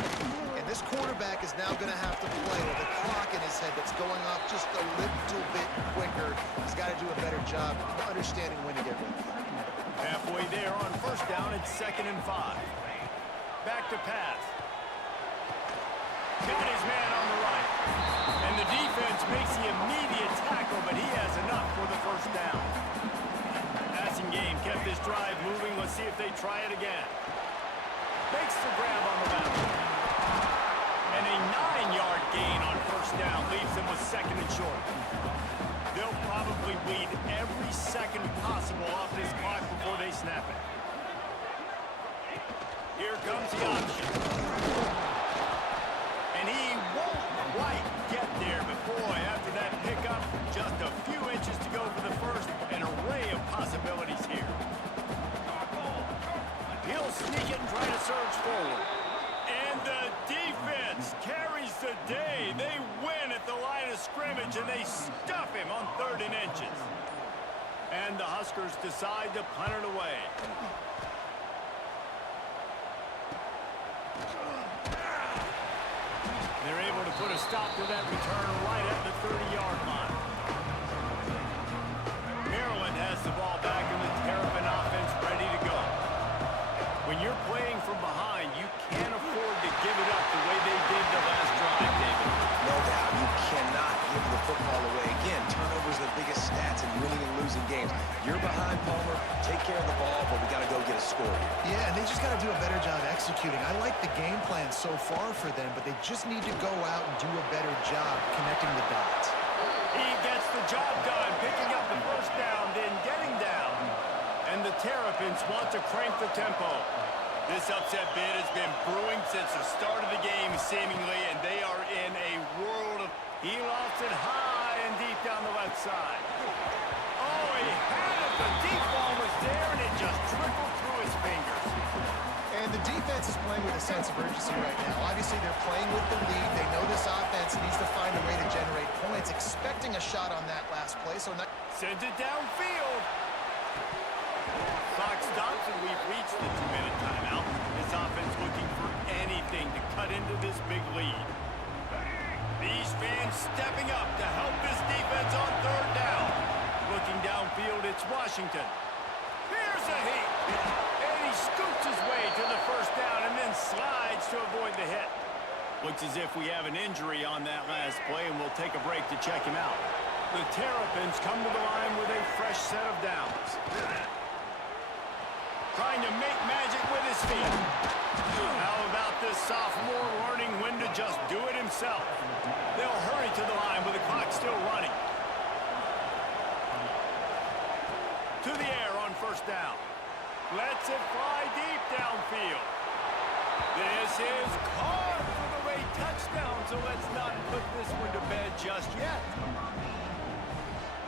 And this quarterback is now going to have to play with a clock in his head that's going off just a little bit quicker. He's got to do a better job understanding when to get rid of it. Halfway there on first down, it's 2nd and 5. Back to pass. Got his man on the right. And the defense makes the immediate tackle, but he has enough for the first down. Passing game kept this drive moving. Let's see if they try it again. Makes the grab on the left. And a 9-yard gain on first down leaves them with 2nd and short. They'll probably bleed every second possible off this clock before they snap it. Here comes the option. And he won't quite get there, but boy, after that pickup, just a few inches to go for the first. An array of possibilities here. He'll sneak it and try to surge forward. And the defense carries the day. They win at the line of scrimmage, and they stuff him on 3rd and inches. And the Huskers decide to punt it away. They're able to put a stop to that return right at the 30-yard line. Maryland has the ball back, and the Terrapin offense ready to go. When you're playing from behind, you can't afford to give it up the way they did the last drive, David. No doubt. You cannot give the football away. Again, turnovers are the biggest stats in winning and losing games. You're behind, Palmer. Take care of the ball, but we got to go get a score. Yeah, and they just got to do a better job executing. I like the game plan so far for them, but they just need to go out and do a better job connecting the dots. He gets the job done, picking up the first down, then getting down. And the Terrapins want to crank the tempo. This upset bid has been brewing since the start of the game, seemingly, and they are in a world of... He lofts it high and deep down the left side. Oh, he had it. The deep ball was there, and it just trickled through his fingers. And the defense is playing with a sense of urgency right now. Obviously, they're playing with the lead. They know this offense needs to find a way to generate points, expecting a shot on that last play. So not Sends it downfield. Clock stops, and we've reached the 2-minute timeout. This offense looking for anything to cut into this big lead. These fans stepping up to help this defense on 3rd down. Looking downfield, it's Washington. Here's a heat. And he scoots his way to the first down and then slides to avoid the hit. Looks as if we have an injury on that last play, and we'll take a break to check him out. The Terrapins come to the line with a fresh set of downs. Trying to make magic with his feet. How about this sophomore learning when to just do it himself? They'll hurry to the line with the clock still running. To the air on first down. Lets it fly deep downfield. This is caught for the late touchdown, so let's not put this one to bed just yet.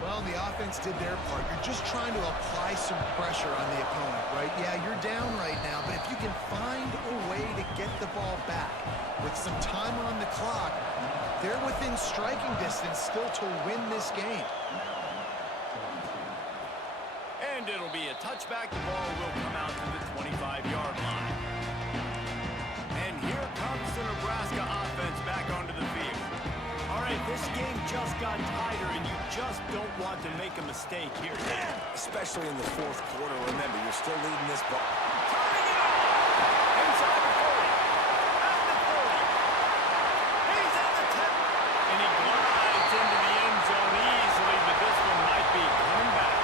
Well, the offense did their part. You're just trying to apply some pressure on the opponent, right? Yeah, you're down right now, but if you can find a way to get the ball back with some time on the clock, they're within striking distance still to win this game. And it'll be a touchback. The ball will come out to the 25-yard line. And here comes the Nebraska offense back onto the field. All right, this game just got tighter, and you just don't want to make a mistake here. Especially in the 4th quarter. Remember, you're still leading this ball. Turning it on! Inside the 40. At the 30. He's at the 10. And he glides into the end zone easily, but this one might be coming back.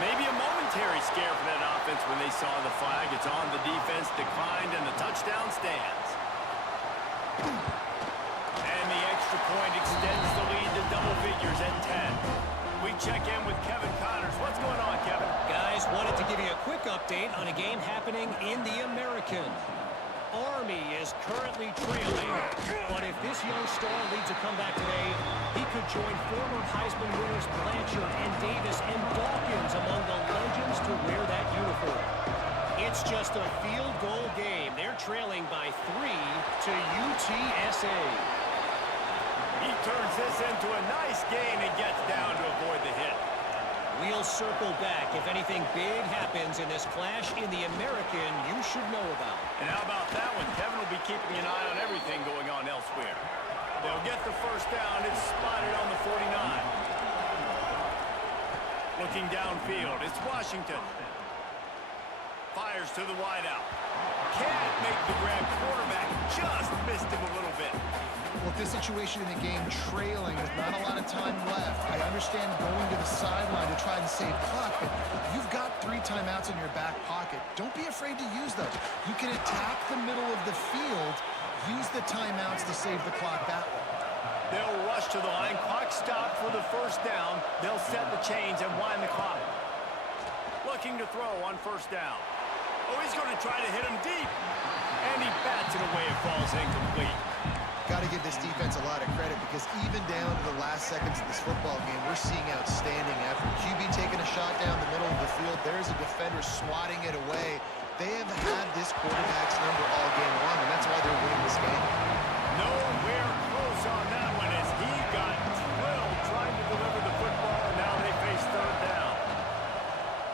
Maybe a momentary scare for that offense when they saw the flag. It's on, the defense declined, and the touchdown stands. And the extra point extends the lead to double figures at 10. We check in with Kevin Connors. What's going on, Kevin? Guys, wanted to give you a quick update on a game happening in the American. Army is currently trailing, but if this young star leads a comeback today, he could join former Heisman winners Blanchard and Davis and Dawkins among the legends to wear that uniform. It's just a field goal game. They're trailing by 3 to UTSA. He turns this into a nice gain and gets down to avoid the hit. We'll circle back if anything big happens in this clash in the American you should know about. And how about that one? Kevin will be keeping an eye on everything going on elsewhere. They'll get the first down. It's spotted on the 49. Looking downfield, it's Washington. Fires to the wideout. Can't make the grab. Quarterback just missed him a little bit. Well, this situation in the game, trailing with not a lot of time left, I understand going to the sideline to try and save clock, but you've got 3 timeouts in your back pocket. Don't be afraid to use those. You can attack the middle of the field, use the timeouts to save the clock that way. They'll rush to the line. Clock stopped for the first down. They'll set the chains and wind the clock. Looking to throw on first down. Oh, he's going to try to hit him deep. And he bats it away. It falls incomplete. Got to give this defense a lot of credit because even down to the last seconds of this football game, we're seeing outstanding effort. QB taking a shot down the middle of the field. There's a defender swatting it away. They have had this quarterback's number all game long, and that's why they're winning this game. Nowhere close on that one as he got drilled trying to deliver the football, and now they face third down.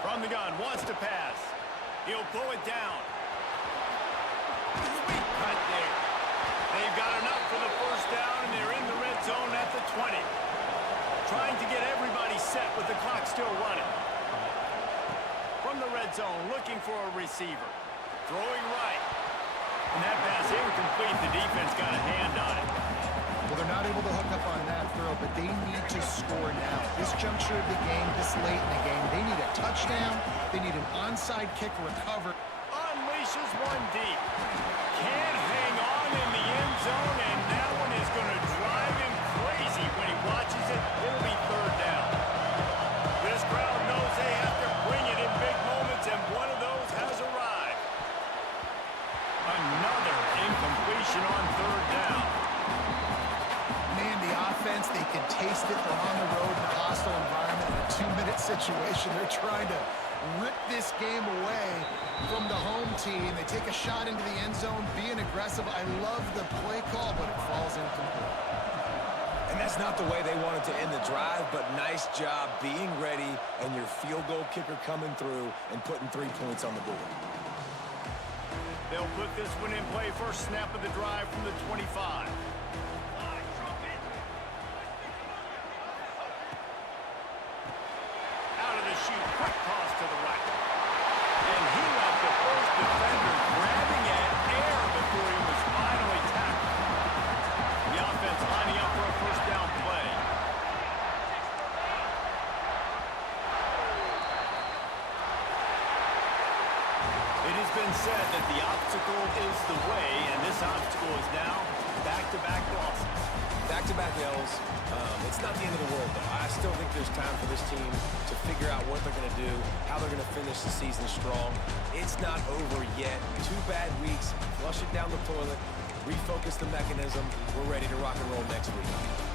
From the gun, wants to pass. He'll pull it down. Sweet cut there. They've got enough for the first down, and they're in the red zone at the 20. Trying to get everybody set with the clock still running. From the red zone, looking for a receiver. Throwing right. And that pass incomplete. The defense got a hand on it. Well, they're not able to hook up on that throw, but they need to score now. This juncture of the game, this late in the game, they need a touchdown. They need an onside kick recover. Unleashes one deep. Can't hang on in the end zone, and that one is going to drive him crazy when he watches it. It'll be third down. This crowd knows they have to bring it in big moments, and one of those has arrived. Another incompletion on third down. Man, the offense, they can taste it. They're on the road in a hostile environment in a 2-minute situation. They're trying to rip this game away from the home team. They take a shot into the end zone, being aggressive. I love the play call, but it falls incomplete. And that's not the way they wanted to end the drive, but nice job being ready and your field goal kicker coming through and putting 3 points on the board. They'll put this one in play. First snap of the drive from the 25. Out of the chute, quick toss to the right. And he left the first defender grabbing at air before he was finally tackled. The offense lining up for a first down play. It has been said that the obstacle is the way, and this obstacle is now back-to-back losses. Back-to-back L's. It's not the end of the world, though. I still think there's time for this team to figure out what they're going to do, how they're going to finish the season strong. It's not over yet. 2 bad weeks. Flush it down the toilet. Refocus the mechanism. We're ready to rock and roll next week.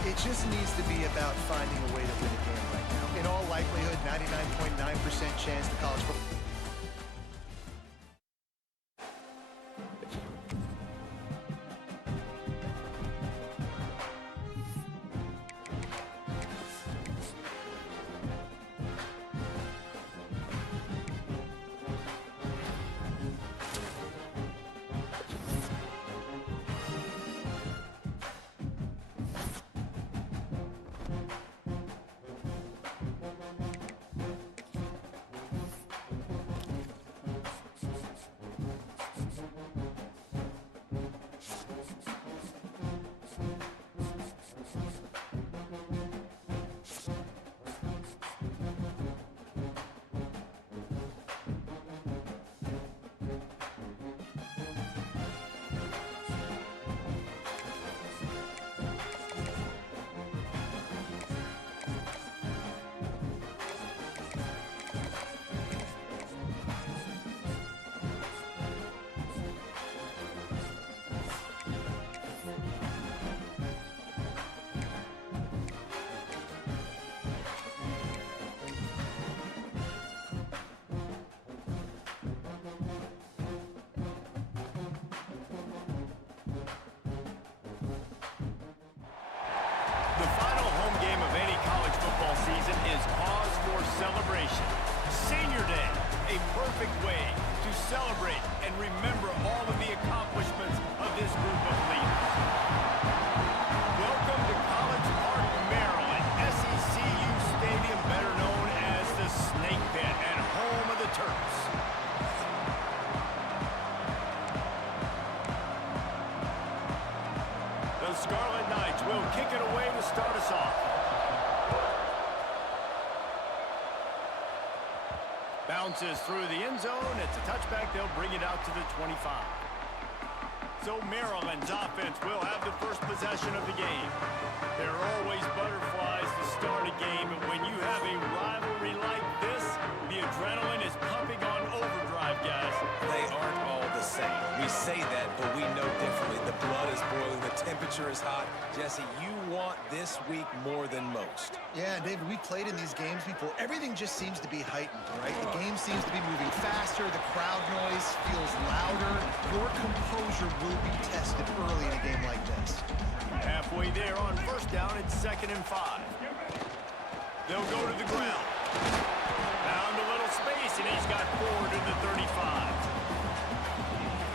It just needs to be about finding a way to win a game right now. In all likelihood, 99.9% chance the college football. season is cause for celebration. Senior Day, a perfect way to celebrate and remember all of the accomplishments of this group of leaders. Welcome to College Park, Maryland, SECU Stadium, better known as the Snake Pit and home of the Terps. The Scarlet Knights will kick it away to start us off. Bounces through the end zone. It's a touchback. They'll bring it out to the 25. So Maryland's offense will have the first possession of the game. There are always butterflies to start a game, and when you have a rivalry like this, the adrenaline is pumping on overdrive, guys. They aren't all the same. We say that, but we know differently. The blood is boiling. The temperature is hot. Jesse, you want this week more than most. Yeah, David, we played in these games before. Everything just seems to be heightened, right? The game seems to be moving faster. The crowd noise feels louder. Your composure will be tested early in a game like this. Halfway there on first down, it's 2nd and 5. They'll go to the ground. Found a little space, and he's got forward to the 35.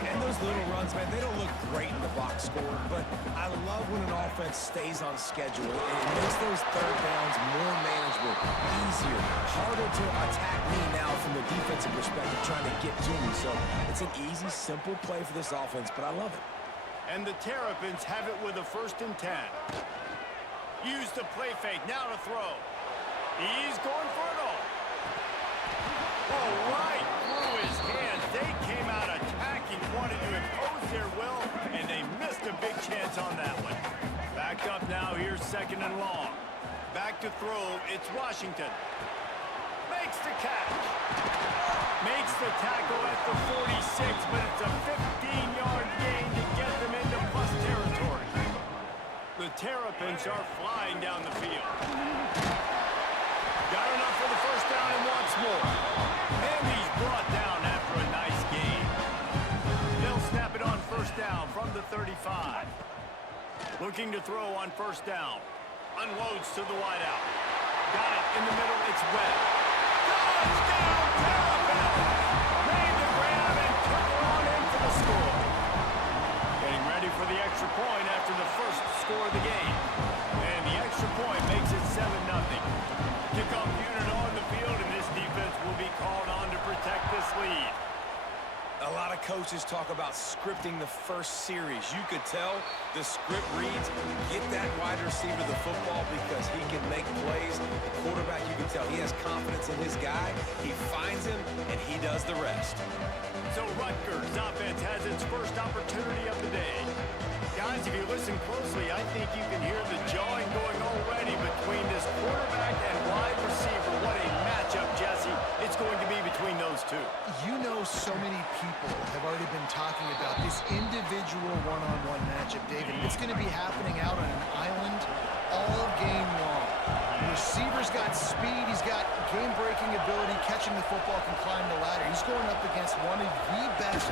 And those little runs, man, they don't look great in the box score, but I love when an offense stays on schedule. It makes those third downs more manageable, easier, harder to attack me now from the defensive perspective, trying to get to me. So it's an easy, simple play for this offense, but I love it. And the Terrapins have it with a 1st and 10. Use the play fake, now to throw. He's going for it all. Oh, right through his hands. They came out attacking, wanted to impose their will, and they missed a big chance on that one. Backed up now, here's 2nd and long. Back to throw, it's Washington. Makes the catch. Makes the tackle at the 46, but it's a 15-yard gain to get them into plus territory. The Terrapins are flying down the field. Got enough for the 1st down and wants more. And he's brought down after a nice gain. They'll snap it on 1st down from the 35. Looking to throw on 1st down. Unloads to the wideout. Got it in the middle, it's Webb. Touchdown, Terrapins! Made the grab and took it on in for the score. Getting ready for the extra point after the first score of the game. And the extra point makes it 7-0. Kickoff unit on the field, and this defense will be called on to protect this lead. A lot of coaches talk about scripting the first series. You could tell the script reads, get that wide receiver the football because he can make plays. The quarterback, you can tell he has confidence in his guy. He finds him, and he does the rest. So Rutgers offense has its first opportunity of the day. Guys, if you listen closely, I think you can hear the jawing going already between this quarterback and wide receiver. What a matchup, Jesse. It's going to be between those two. You know, so many people have already been talking about this individual one-on-one matchup, David. It's going to be happening out on an island all game long. The receiver's got speed. He's got game-breaking ability, catching the football, can climb the ladder. He's going up against one of the best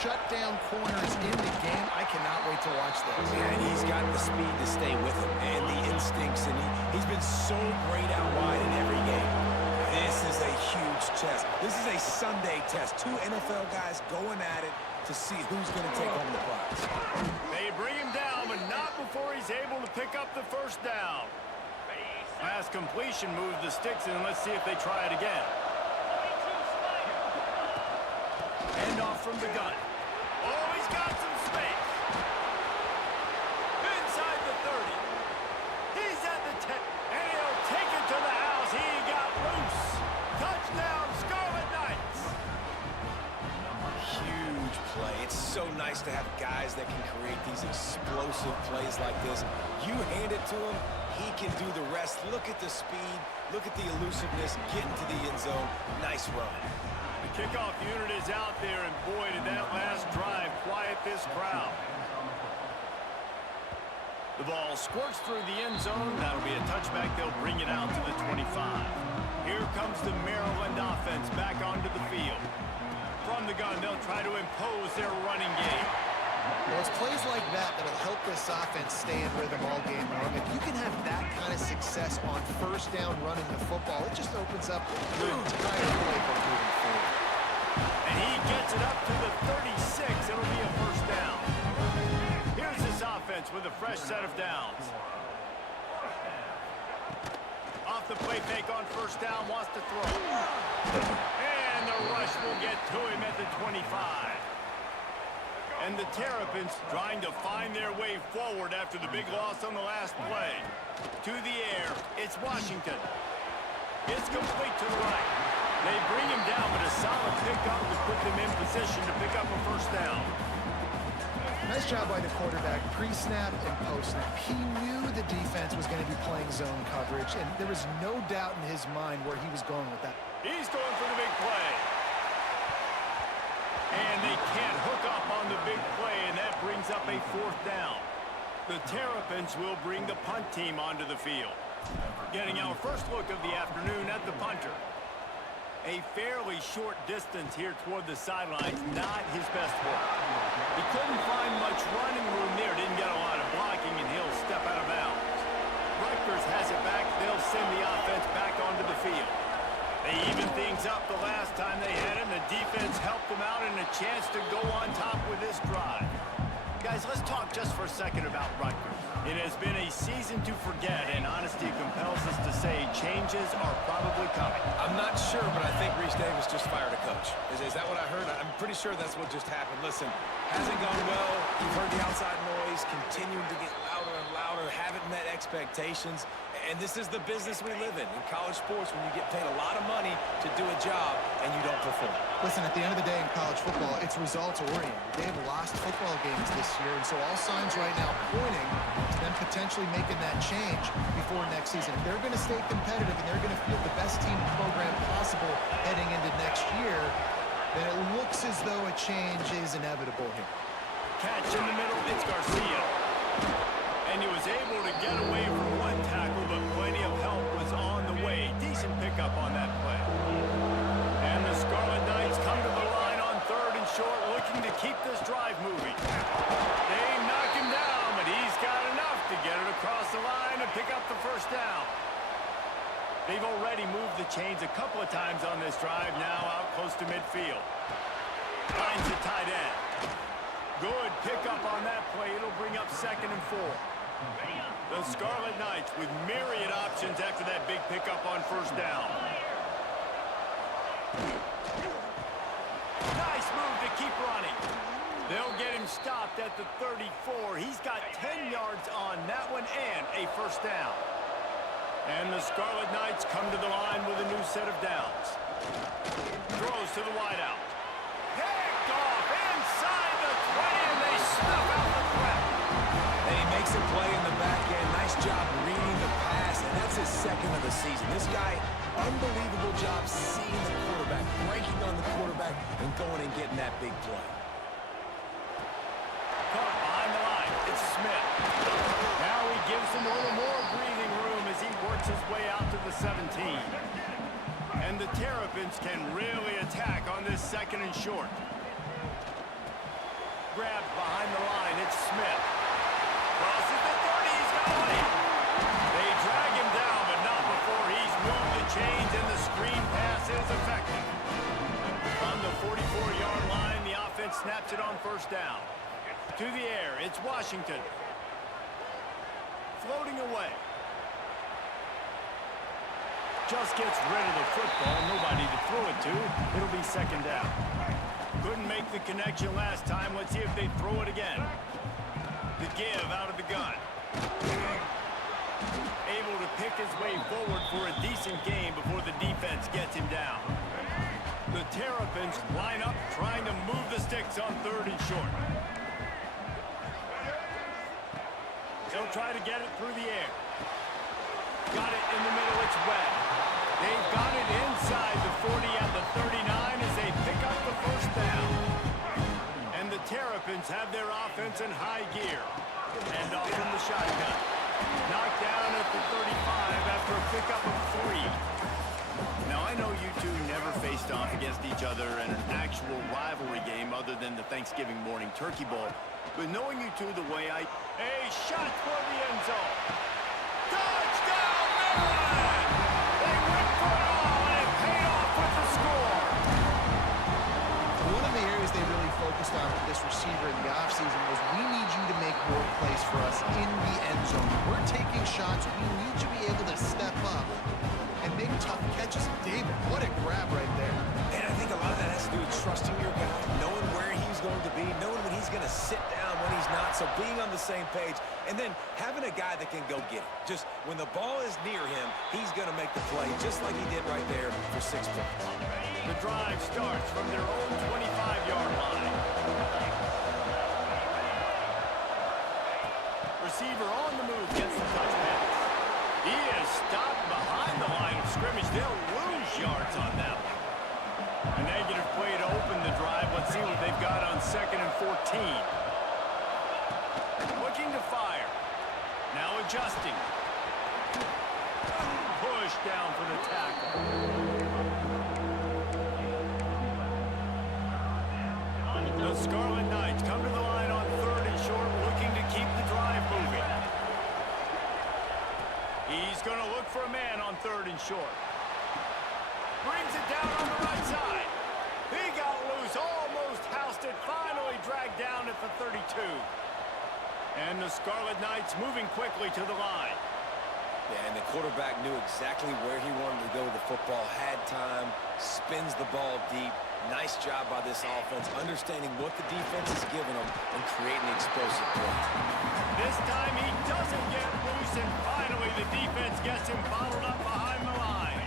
shutdown corners in the game. I cannot wait to watch this. Yeah, and he's got the speed to stay with him and the instincts, and he's been so great out wide in every game. This is a huge test. This is a Sunday test. Two NFL guys going at it to see who's going to take home the prize. They bring him down, but not before he's able to pick up the 1st down. Pass completion, move the sticks, and let's see if they try it again. Hand off from the gun. Oh, he's got some space. Inside the 30. He's at the 10, and he'll take it to the house. He got loose. Touchdown, Scarlet Knights. Huge play. It's so nice to have guys that can create these explosive plays like this. You hand it to him, he can do the rest. Look at the speed. Look at the elusiveness. Get into the end zone. Nice run. The kickoff unit is out there, and boy, did that last drive quiet this crowd. The ball squirts through the end zone. That'll be a touchback. They'll bring it out to the 25. Here comes the Maryland offense back onto the field. From the gun, they'll try to impose their running game. Well, it's plays like that that'll help this offense stay in rhythm all game long. If you can have that kind of success on first down running the football, it just opens up the entire playbook moving forward. And he gets it up to the 36. It'll be a first down. Here's this offense with a fresh set of downs. Off the play fake on first down, wants to throw. And the rush will get to him at the 25. And the Terrapins trying to find their way forward after the big loss on the last play. To the air, it's Washington. It's complete to the right. They bring him down, but a solid pickup to put them in position to pick up a first down. Nice job by the quarterback, pre-snap and post-snap. He knew the defense was going to be playing zone coverage, and there was no doubt in his mind where he was going with that. He's going for the big play. And they can't hook up on the big play, and that brings up a fourth down. The Terrapins will bring the punt team onto the field. Getting our first look of the afternoon at the punter. A fairly short distance here toward the sidelines, not his best work. He couldn't find much running room there, didn't get a lot of blocking, and he'll step out of bounds. Rutgers has it back. They'll send the offense back onto the field. They evened things up the last time they had him. The defense helped them out and a chance to go on top with this drive. Guys, let's talk just for a second about Rutgers. It has been a season to forget, and honesty compels us to say changes are probably coming. I'm not sure, but I think Reese Davis just fired a coach. Is that what I heard? I'm pretty sure that's what just happened. Listen, hasn't gone well. You've heard the outside noise, continuing to get louder and louder, haven't met expectations. And this is the business we live in college sports, when you get paid a lot of money to do a job and you don't perform. Listen, at the end of the day in college football, it's results-oriented. They have lost football games this year, and so all signs right now pointing to them potentially making that change before next season. If they're going to stay competitive and they're going to field the best team program possible heading into next year, then it looks as though a change is inevitable here. Catch in the middle, it's Garcia. And he was able to get away from one tackle, but plenty of help was on the way. Decent pickup on that play. And the Scarlet Knights come to the line on third and short, looking to keep this drive moving. They knock him down, but he's got enough to get it across the line and pick up the first down. They've already moved the chains a couple of times on this drive, now out close to midfield. Finds the tight end. Good pickup on that play. It'll bring up 2nd and 4. The Scarlet Knights with myriad options after that big pickup on first down. Nice move to keep running. They'll get him stopped at the 34. He's got 10 yards on that one and a first down. And the Scarlet Knights come to the line with a new set of downs. Throws to the wideout. Picked off inside the 20, and they snuff out the threat. And he makes a play in the back end. Nice job reading the pass, and that's his 2nd of the season. This guy, unbelievable job seeing the quarterback, breaking on the quarterback, and going and getting that big play. Caught behind the line. It's Smith. Now he gives him a little more breathing room as he works his way out to the 17. And the Terrapins can really attack on this 2nd and short. Grabbed behind the line. It's Smith. Crosses the 30. He's got away. They drag him down, but not before he's moved the chains, and the screen pass is effective. On the 44-yard line, the offense snaps it on first down. To the air, it's Washington. Floating away. Just gets rid of the football. Nobody to throw it to. It'll be 2nd down. Couldn't make the connection last time. Let's see if they throw it again. The give out of the gun. Able to pick his way forward for a decent game before the defense gets him down. The Terrapins line up trying to move the sticks on 3rd and short. They'll try to get it through the air. Got it in the middle. It's Webb. They've got it inside the 40 at the 39 as they pick up the first down. And the Terrapins have their offense in high gear. And off from the shotgun. Knocked down at the 35 after a pickup of 3. Now, I know you two never faced off against faced each other in an actual rivalry game other than the Thanksgiving morning turkey bowl. But knowing you two the way a shot toward the end zone. Touchdown, Maryland! They went for it all, and it paid off with the score. One of the areas they really focused on with this receiver in the offseason was we need you to make more plays for us in the end zone. We're taking shots. We need you to be able to step up and make tough catches. David, what a grab right there. And I think a lot of that has to do with trusting your guy, knowing where he's going to be, knowing when he's going to sit down, when he's not, so being on the same page, and then having a guy that can go get it. Just when the ball is near him, he's going to make the play, just like he did right there for 6 points. The drive starts from their own 25-yard line. Receiver on the move gets the touch pass. He is stopped behind the line of scrimmage. They'll lose yards on that one. A negative play to open the drive. Let's see what they've got on 2nd and 14. Looking to fire. Now adjusting. Push down for the tackle. The Scarlet Knights come to the line on 3rd and short, looking to keep the drive moving. He's going to look for a man on 3rd and short. Brings it down on the right side. He got loose, almost housed it, finally dragged down at the 32. And the Scarlet Knights moving quickly to the line. Yeah, and the quarterback knew exactly where he wanted to go with the football, had time, spins the ball deep. Nice job by this offense, understanding what the defense is giving them and creating explosive play. This time he doesn't get loose, and finally the defense gets him bottled up behind the line.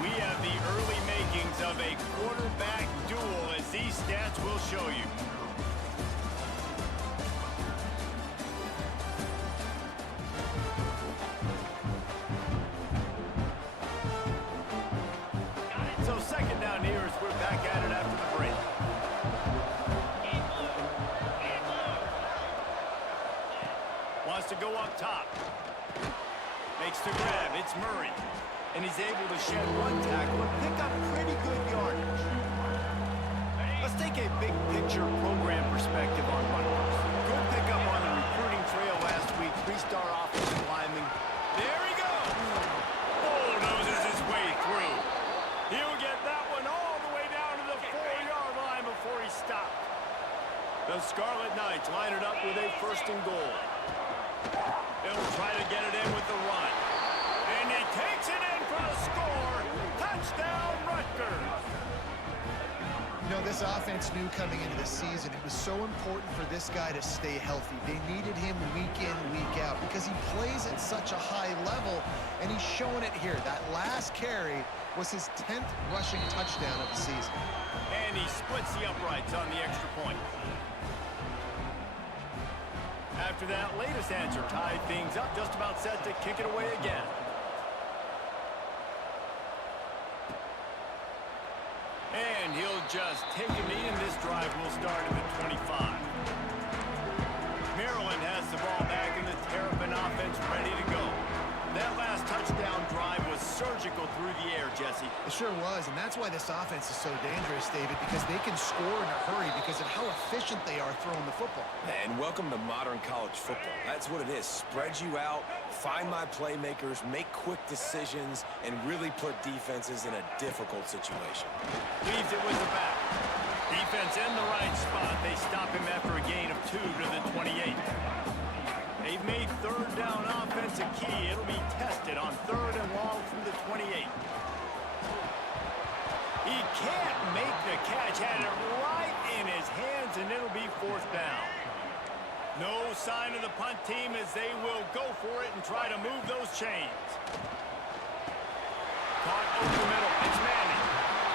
We have the early makings of a quarterback duel, as these stats will show you. So 2nd down here as we're back at it after the break. Wants to go up top. Makes the grab. It's Murray. And he's able to shed one tackle and pick up pretty good yardage. Let's take a big picture program perspective on Rutgers. Good pickup on the recruiting trail last week. 3-star offensive lineman. There he goes. Bulldozes his way through. He'll get that one all the way down to the 4-yard line before he stopped. The Scarlet Knights line it up with a 1st and goal. They'll try to get it in with the run. And he takes it in for a score. Touchdown, Rutgers. You know, this offense knew coming into the season it was so important for this guy to stay healthy. They needed him week in, week out because he plays at such a high level, and he's showing it here. That last carry was his 10th rushing touchdown of the season. And he splits the uprights on the extra point. After that latest answer tied things up, just about set to kick it away again. And he'll just take a knee, and this drive will start at the 25. Maryland has the ball back, and the Terrapin offense ready to go. That last touchdown drive was surgical through the air, Jesse. It sure was, and that's why this offense is so dangerous, David, because they can score in a hurry because of how efficient they are throwing the football. And welcome to modern college football. That's what it is. Spread you out, find my playmakers, make quick decisions, and really put defenses in a difficult situation. Leaves it with the back. Defense in the right spot. They stop him after a gain of 2 to the 28. They've made 3rd down offense a key. It'll be tested on 3rd and long from the 28. He can't make the catch. Had it right in his hands, and it'll be 4th down. No sign of the punt team as they will go for it and try to move those chains. Caught over the middle. It's Manning.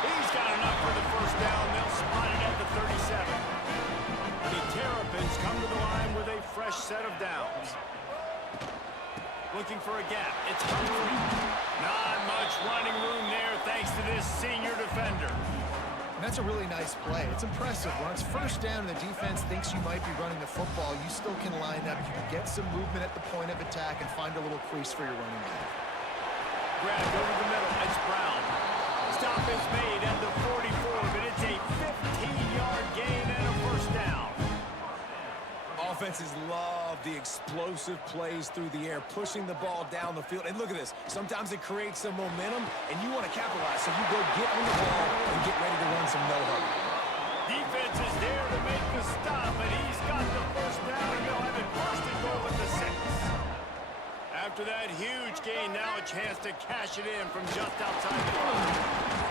He's got enough for the 1st down. They'll spot it at the 37. The Terrapins come to the line with a fresh set of downs. Looking for a gap. It's Humphrey. Not much running room there thanks to this senior defender. And that's a really nice play. It's impressive. When it's first down and the defense thinks you might be running the football, you still can line up. You can get some movement at the point of attack and find a little crease for your running back. Grabbed over the middle. It's Brown. Stop is made at the 44, but it's a 15-yard gain and a first down. Offenses love the explosive plays through the air, pushing the ball down the field. And look at this. Sometimes it creates some momentum, and you want to capitalize. So you go get on the ball and get ready to run some no-huddle. Defense is there to make the stop, and he's got the first down, and he'll have it first and goal at the 6. After that huge gain, now a chance to cash it in from just outside the line.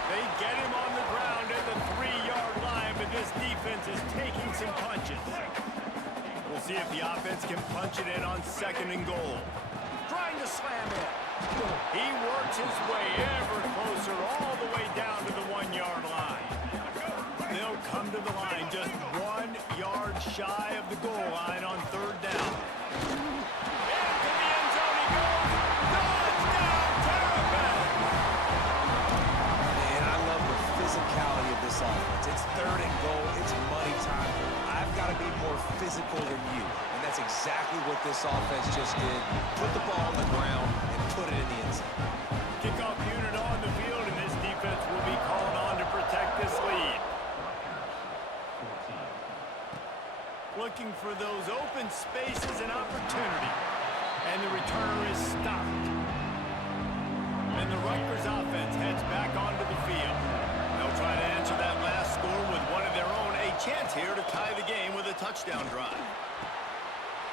They get him on the ground at the 3-yard line, but this defense is taking some punches. We'll see if the offense can punch it in on 2nd and goal. Trying to slam it. He works his way ever closer all the way down to the 1-yard line. They'll come to the line just 1 yard shy of the goal line on 3rd down. Into the end zone he goes. Touchdown, Terrapin! Man, I love the physicality of this offense. It's 3rd and goal. It's money time. I've got to be more physical than you. And that's exactly what this offense just did. Put the ball on the ground and put it in the end zone. Kickoff unit on the field, and this defense will be called on to protect this lead. Looking for those open spaces and opportunity. And the returner is stopped. And the Rutgers offense heads back onto the field. They'll try to answer that last score with one of their own. A chance here to tie the game with a touchdown drive.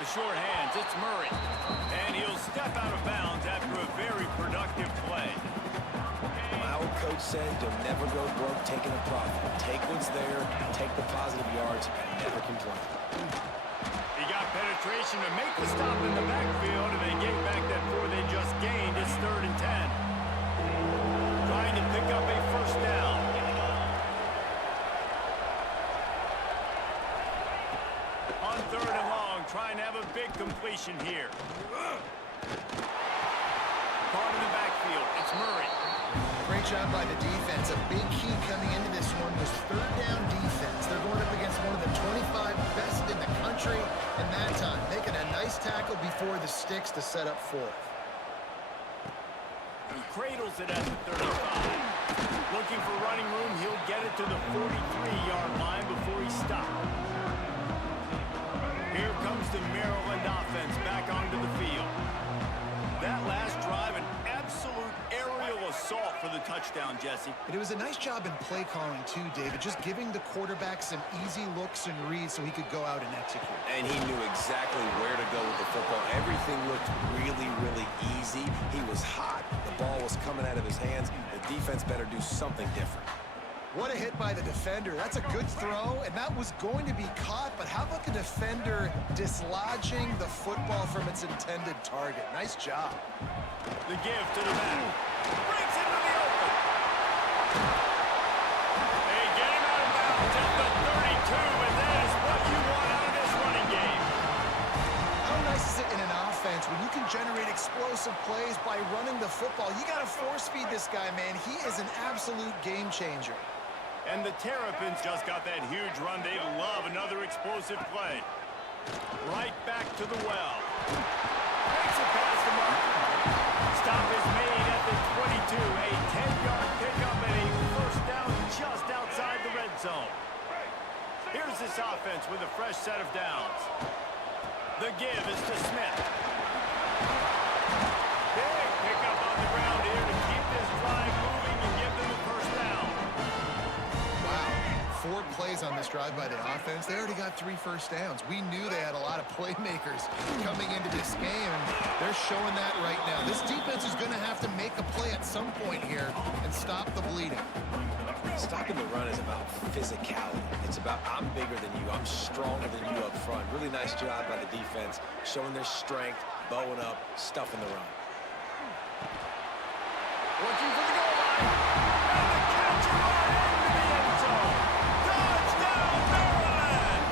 The short hands, it's Murray. And he'll step out of bounds after a very productive play. My old coach said, don't never go broke taking a profit. Take what's there, take the positive yards, and never complain. He got penetration to make the stop in the backfield, and they gave back that 4 they just gained. It's 3rd and 10. Trying to pick up a first down. On 3rd and long, trying to have a big completion here. Caught in the backfield, it's Murray. Great job by the defense. A big key coming into this one was 3rd down defense. They're going up against one of the 25 best in the country, and that time making a nice tackle before the sticks to set up 4th. He cradles it at the 35. Looking for running room, he'll get it to the 43-yard line before he stops. Here comes the Maryland offense back onto the field. That last drive, an absolute aerial assault for the touchdown, Jesse. But it was a nice job in play calling too, David, just giving the quarterback some easy looks and reads so he could go out and execute. And he knew exactly where to go with the football. Everything looked really, really easy. He was hot. The ball was coming out of his hands. The defense better do something different. What a hit by the defender. That's a good throw, and that was going to be caught, but how about the defender dislodging the football from its intended target? Nice job. The give to the back. Breaks into the open. They get him out of bounds at the 32, and that is what you want out of this running game. How nice is it in an offense when you can generate explosive plays by running the football? You got to force feed this guy, man. He is an absolute game changer. And the Terrapins just got that huge run. They love another explosive play. Right back to the well. Makes it past the mark. Stop is made at the 22. A 10-yard pickup and a first down just outside the red zone. Here's this offense with a fresh set of downs. The give is to Smith. Big pickup on the ground here to keep this drive moving and give them the first down. Wow, 4 plays on this drive by the offense. They already got 3 first downs. We knew they had a lot of playmakers coming into this game, and they're showing that right now. This defense is going to have to make a play at some point here and stop the bleeding. Stopping the run is about physicality. It's about I'm bigger than you, I'm stronger than you up front. Really nice job by the defense, showing their strength, bowing up, stuffing the run. Looking for the goal line. And the catch right into the end zone. Touchdown, Maryland!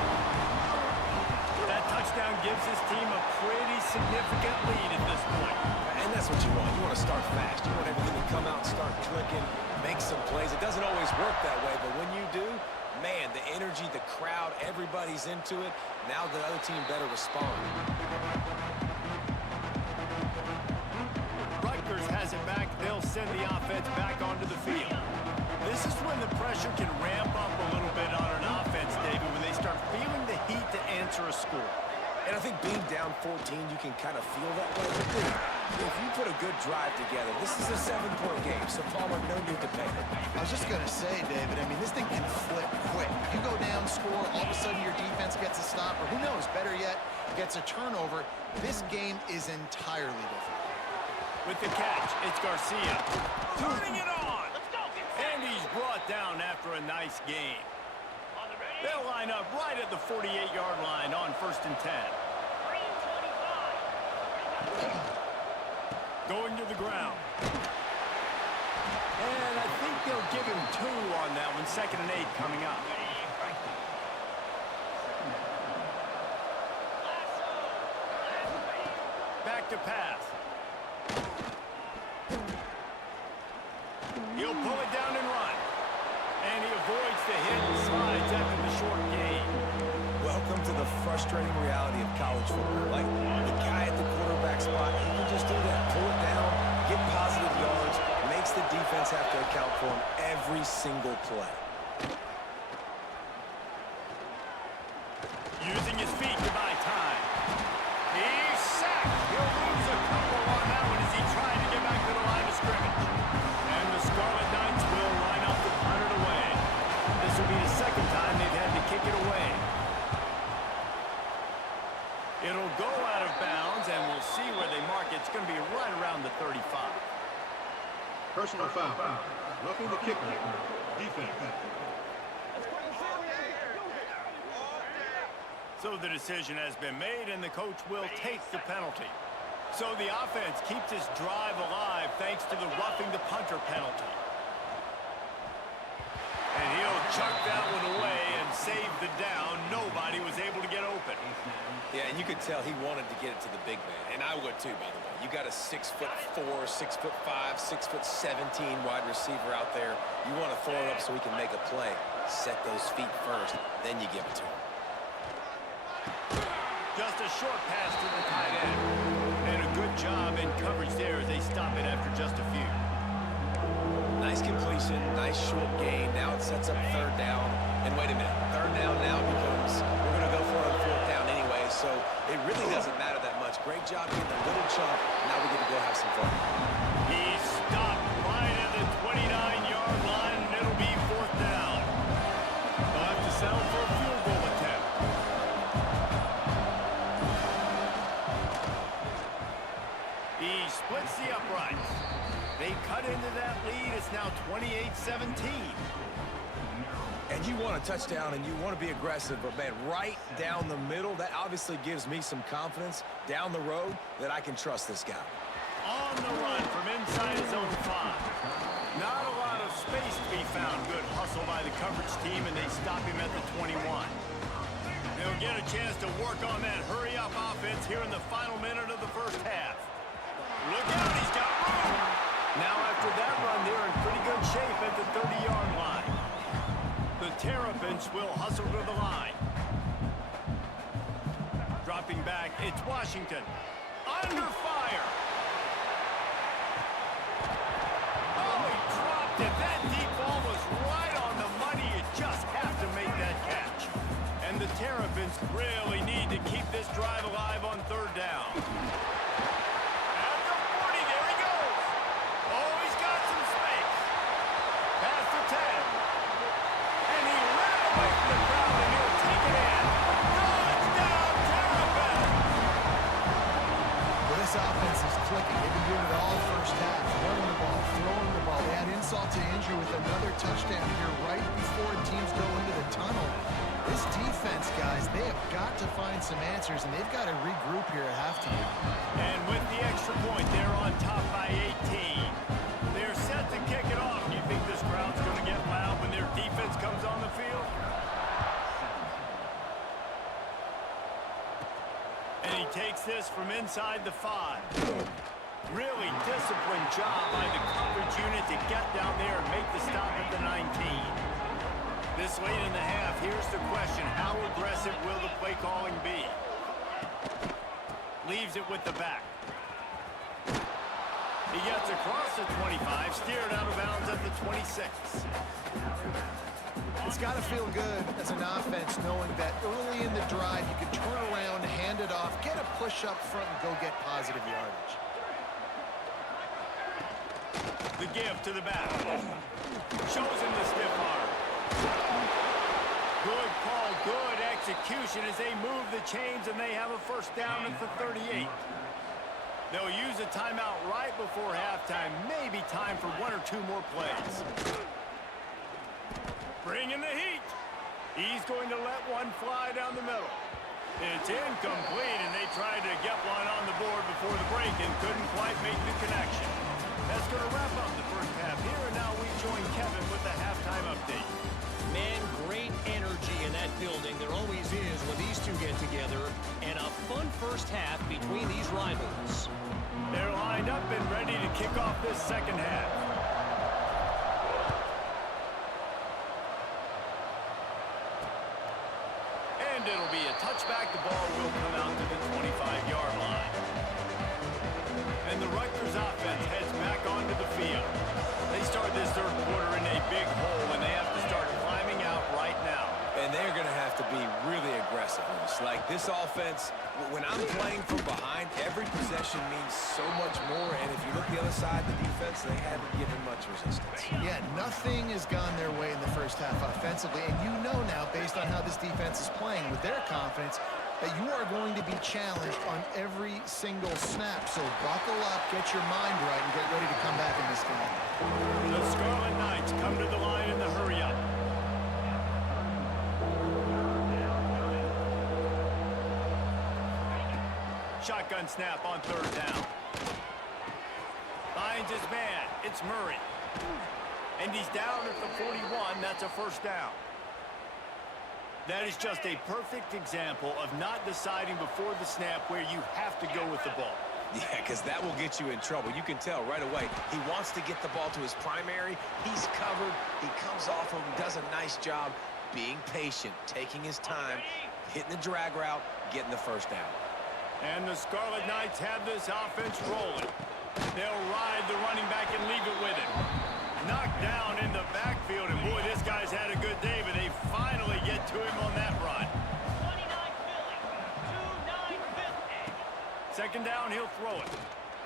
That touchdown gives his team a pretty significant lead at this point. And that's what you want. You want to start fast. You want everything to come out and start clicking, make some plays. It doesn't always work that way, but when you do, man, the energy, the crowd, everybody's into it. Now the other team better respond. Rutgers has it back. They'll send the offense back onto the field. This is when the pressure can ramp up a little bit on an offense, David, when they start feeling the heat to answer a score. And I think being down 14, you can kind of feel that way. But dude, if you put a good drive together, this is a 7-point game, so Palmer, no need to panic. I was just going to say, David, I mean, this thing can flip quick. You go down, score, all of a sudden your defense gets a stop, or who knows, better yet, gets a turnover. This game is entirely different. With the catch, it's Garcia. Turning it on! And he's brought down after a nice game. They'll line up right at the 48-yard line on 1st and 10. Going to the ground. And I think they'll give him 2 on that one. 2nd and 8 coming up. Back to pass. He'll pull it down and run. And he avoids the hit and slides after the short gain. Welcome to the frustrating reality of college football. Like, the guy at the quarterback spot, he can just do that. Pull it down, get positive yards, makes the defense have to account for him every single play. Using his feet to buy time. He's sacked. He'll lose a couple on that one as he tried to get back to the line of scrimmage. And the Scarlet Knights will line up to punt it away. This will be the 2nd time they've had to kick it away. It'll go out of bounds, and we'll see where they mark it. It's going to be right around the 35. Personal foul. Roughing the kicker. Defense. So the decision has been made, and the coach will take the penalty. So the offense keeps this drive alive thanks to the roughing the punter penalty. And he'll chuck that one away and save the down. Nobody was able to get open. Yeah, and you could tell he wanted to get it to the big man. And I would too, by the way. You got a 6'4", 6'5", 6'17" wide receiver out there. You want to throw it up so he can make a play. Set those feet first, then you give it to him. Just a short pass to the tight end. And a good job in coverage there as they stop it after just a few. Nice completion, nice short gain. Now it sets up 3rd down. And wait a minute, 3rd down now becomes, we're going to go for it on 4th down anyway, so it really doesn't matter that much. Great job getting a little chunk. Now we get to go have some fun. He stopped right at the 29-yard line, and it'll be 4th down. They'll have to settle for a field goal attempt. He splits the uprights. They cut into that lead. It's now 28-17. And you want a touchdown and you want to be aggressive, but man, right down the middle, that obviously gives me some confidence down the road that I can trust this guy. On the run from inside his own 5. Not a lot of space to be found. Good hustle by the coverage team, and they stop him at the 21. They'll get a chance to work on that hurry-up offense here in the final minute of the 1st half. Look out, he's got room. Now after that run, they're in pretty good shape at the 30-yard line. The Terrapins will hustle to the line. Dropping back, it's Washington. Under fire. Oh, he dropped it. That deep ball was right on the money. You just have to make that catch. And the Terrapins really need to keep this drive alive on 3rd down. At the 40, there he goes. Oh, he's got some space. Pass to 10. And he ran away from the crowd, and he'll take it in. Touchdown, Terrapins! Well, this offense is clicking. They've been doing it all 1st half. Running the ball, throwing the ball. They had insult to injury with another touchdown here right before teams go into the tunnel. This defense, guys, they have got to find some answers, and they've got to regroup here at halftime. And with the extra point, they're on top by 18. They're set to kick it off. Do you think this crowd's going to get loud when their defense comes on the field? And he takes this from inside the 5. Really disciplined job by the coverage unit to get down there and make the stop at the 19. This late in the half, here's the question. How aggressive will the play calling be? Leaves it with the back. He gets across the 25, steered out of bounds at the 26. It's got to feel good as an offense knowing that early in the drive you can turn around, hand it off, get a push up front, and go get positive yardage. The give to the back. Shows him the stiff arm. Good call, good execution as they move the chains and they have a first down at the 38. They'll use a timeout right before halftime. Maybe time for 1 or 2 more plays. Bring in the heat. He's going to let one fly down the middle. It's incomplete, and they tried to get one on the board before the break and couldn't quite make the connection. That's going to wrap up the first half here, and now we join Kevin with the halftime update. Man, great energy in that building. There always is when these two get together, and a fun first half between these rivals. They're lined up and ready to kick off this second half. And it'll be a touchback. The ball will come out to the 25-yard line. And the Rutgers offense heads back onto the field. They start this third quarter in a big hole, and they have to start climbing out right now. And they're going to have to be really aggressive. Like this offense, when I'm playing from behind, every possession means so much more. And if you look the other side, the defense, they haven't given much resistance. Yeah, nothing has gone their way in the first half offensively. And you know now, based on how this defense is playing with their confidence, that you are going to be challenged on every single snap. So buckle up, get your mind right, and get ready to come back in this game. The Scarlet Knights come to the line in the hurry-up. Shotgun snap on third down. Finds his man. It's Murray. And he's down at the 41. That's a first down. That is just a perfect example of not deciding before the snap where you have to go with the ball. Yeah, because that will get you in trouble. You can tell right away. He wants to get the ball to his primary. He's covered. He comes off of him, does a nice job being patient, taking his time, hitting the drag route, getting the first down. And the Scarlet Knights have this offense rolling. They'll ride the running back and leave it with him. Knocked down in the backfield, and boy, this guy's had a good day, but they finally get to him on that run. 29 Philly, 2-9 Second down, he'll throw it.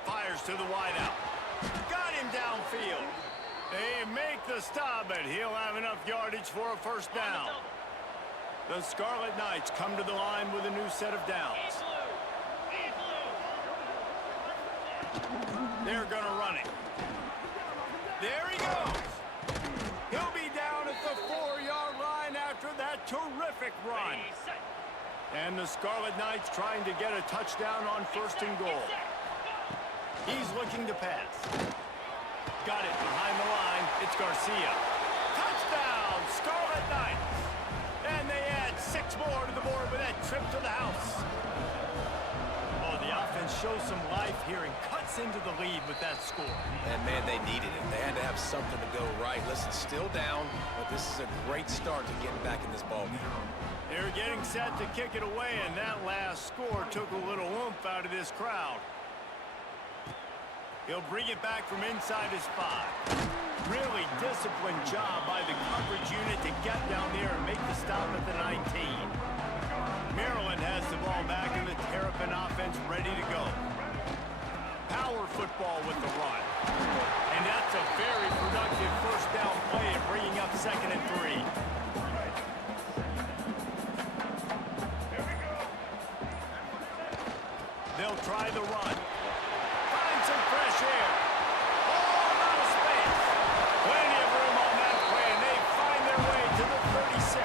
Fires to the wideout. Got him downfield. They make the stop, but he'll have enough yardage for a first down. The Scarlet Knights come to the line with a new set of downs. They're going to run it. There he goes. He'll be down at the 4-yard line after that terrific run. And the Scarlet Knights trying to get a touchdown on first and goal. He's looking to pass. Got it behind the line. It's Garcia. Touchdown, Scarlet Knights. And they add 6 more to the board with that trip to the house. Oh, the offense shows some life here and cuts into the lead with that score. And, man, they needed it. They had to have something to go right. Listen, still down, but this is a great start to getting back in this ballgame. They're getting set to kick it away, and that last score took a little oomph out of this crowd. He'll bring it back from inside his 5. Really disciplined job by the coverage unit to get down there and make the stop at the 19. Maryland has the ball back and the Terrapin offense ready to go. Power football with the run. And that's a very productive first down play and bringing up 2nd and 3. They'll try the run. Find some fresh air. Oh, a lot of space. Plenty of room on that play, and they find their way to the 36.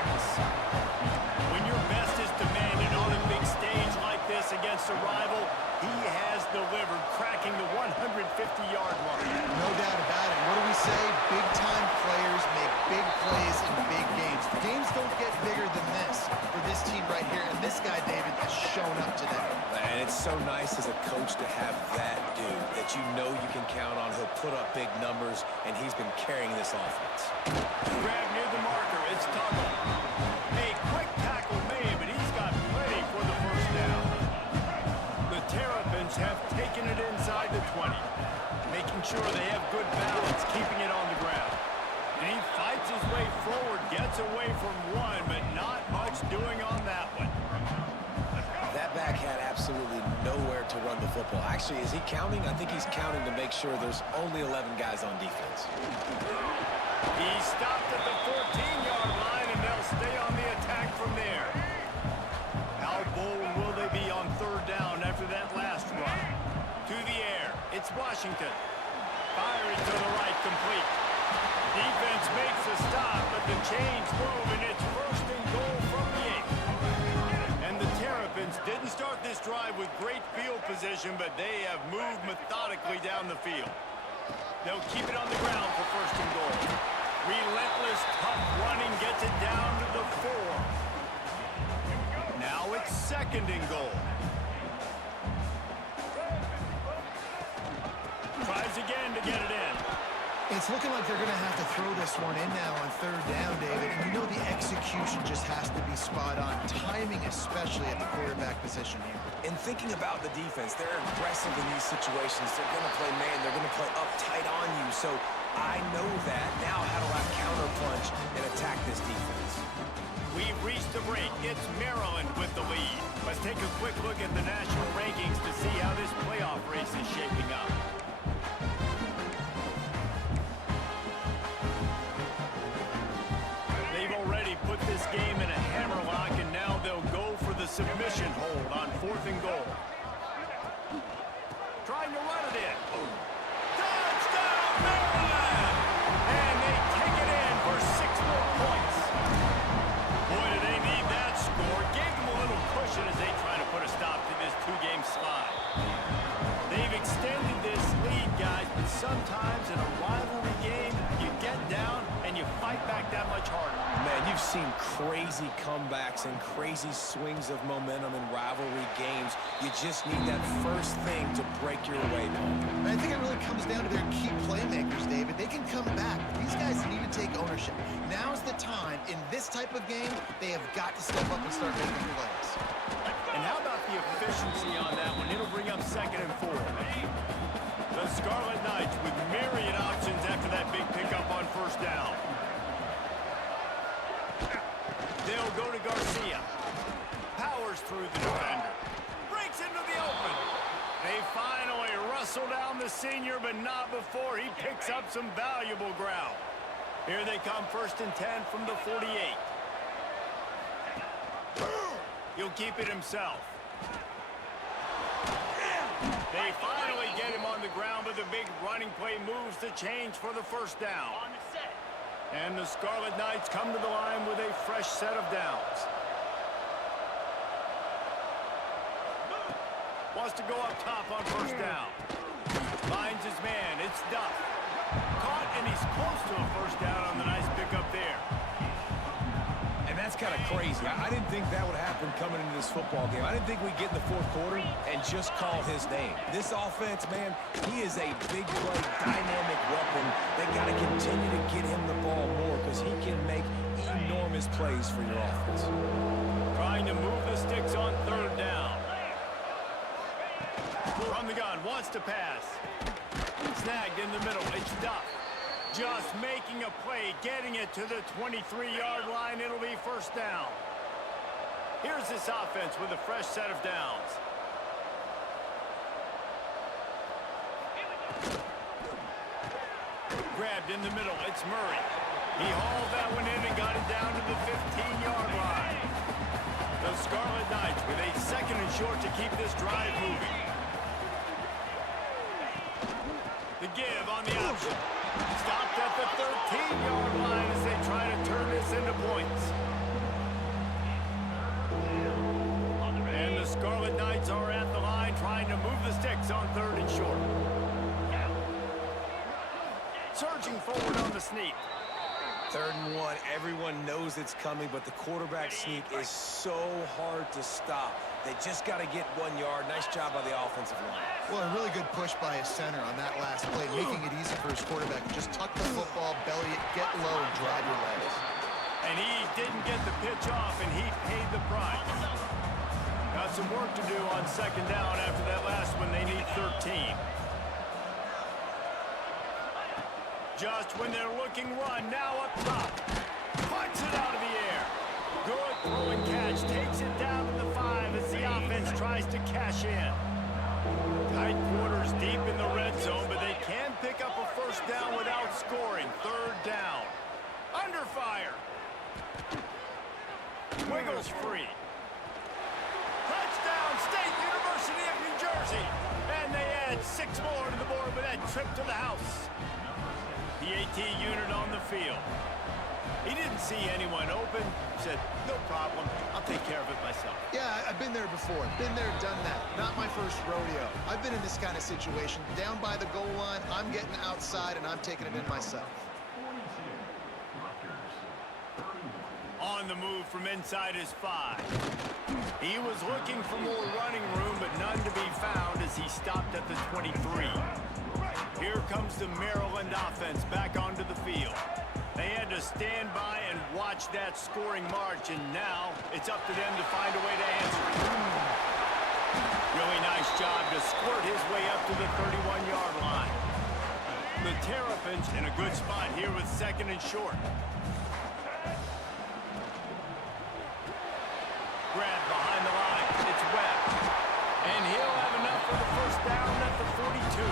When your best is demanded on a big stage like this against a rival, he has 150-yard mark. No doubt about it. What do we say? Big-time players make big plays in big games. Games don't get bigger than this for this team right here, and this guy, David, has shown up today. And it's so nice as a coach to have that dude that you know you can count on. He'll put up big numbers, and he's been carrying this offense. Grab near the marker. It's Tuttle. A quick tackle made, but he's got plenty for the first down. The Terrapins have taken it inside the 20, making sure they have good balance, keeping it on the ground. And he fights his way forward, gets away from one, but not much doing on that one. That back had absolutely nowhere to run the football. Actually, is he counting? I think he's counting to make sure there's only 11 guys on defense. He stopped at the 14-yard line, and they'll stay on the attack from there. How bold will they be on third down after that last run? To the air, it's Washington. Firing to the right, complete. Defense makes a stop, but the chains move, and it's first and goal from the 8. And the Terrapins didn't start this drive with great field position, but they have moved methodically down the field. They'll keep it on the ground for first and goal. Relentless, tough running gets it down to the 4. Now it's second and goal. Tries again to get it in. It's looking like they're going to have to throw this one in now on third down, David. And you know the execution just has to be spot on. Timing especially at the quarterback position here. And thinking about the defense, they're aggressive in these situations. They're going to play man. They're going to play up tight on you. So I know that. Now how do I counterpunch and attack this defense? We've reached the break. It's Maryland with the lead. Let's take a quick look at the national rankings to see how this playoff race is shaping up. They've already put this game in a hammerlock, and now they'll go for the submission hold on fourth and goal. Trying to run it in. Touchdown, Maryland! And they take it in for 6 more points. Boy, do they need that score. Gave them a little cushion as they try to put a stop to this 2-game slide. They've extended this lead, guys, but sometimes in a rivalry game, you get down and you fight back that much harder. Man, you've seen crazy comebacks and crazy swings of momentum in rivalry games. You just need that first thing to break your way down. And I think it really comes down to their key playmakers, David. They can come back, but these guys need to take ownership. Now's the time. In this type of game, they have got to step up and start making plays. And how about the efficiency on that one? It'll bring up second and 4. The Scarlet Knights with myriad options after that big pickup on first down. They'll go to Garcia. Powers through the defender. Breaks into the open. They finally wrestle down the senior, but not before he picks up some valuable ground. Here they come, first and 10 from the 48. He'll keep it himself. They finally get him on the ground, but the big running play moves the change for the first down. And the Scarlet Knights come to the line with a fresh set of downs. Wants to go up top on first down. Finds his man. It's Duff. Caught, and he's close to a first down on the nice pickup there. And that's kind of crazy. I didn't think that would happen coming into this football game. I didn't think we'd get in the fourth quarter and just call his name. This offense, man, he is a big play, dynamic weapon. They got to continue to get him the ball more because he can make enormous plays for your offense. Trying to move the sticks on third down. From the gun, wants to pass. Snagged in the middle, it's Duff. Just making a play, getting it to the 23-yard line. It'll be first down. Here's this offense with a fresh set of downs. Grabbed in the middle, it's Murray. He hauled that one in and got it down to the 15-yard line. The Scarlet Knights with a second and short to keep this drive moving. The give on the option. Stopped at the 13-yard line as they try to turn this into points. And the Scarlet Knights are at the line trying to move the sticks on third and short. Surging forward on the sneak. 3rd and 1. Everyone knows it's coming, but the quarterback sneak is so hard to stop. They just got to get 1 yard. Nice job by the offensive line. Well, a really good push by his center on that last play, making it easy for his quarterback to just tuck the football, belly it, get low, and drive your legs. And he didn't get the pitch off, and he paid the price. Got some work to do on 2nd down after that last one. They need 13. Just when they're looking run, now up top. Punts it out of the air. Good throw and catch. Takes it down to the 5 as the offense tries to cash in. Tight quarters deep in the red zone, but they can pick up a 1st down without scoring. 3rd down. Under fire. Wiggles free. Touchdown, State University of New Jersey. And they add 6 more to the board with that trip to the house. PAT unit on the field. He didn't see anyone open. Said, no problem. I'll take care of it myself. Yeah, I've been there before. Been there, done that. Not my first rodeo. I've been in this kind of situation. Down by the goal line, I'm getting outside, and I'm taking it in myself. On the move from inside his 5. He was looking for more running room, but none to be found as he stopped at the 23. Here comes the Maryland offense back onto the field. They had to stand by and watch that scoring march, and now it's up to them to find a way to answer it. Really nice job to squirt his way up to the 31-yard line. The Terrapins in a good spot here with 2nd and short. Grab behind the line. It's Webb. And he'll have enough for the 1st down at the 42.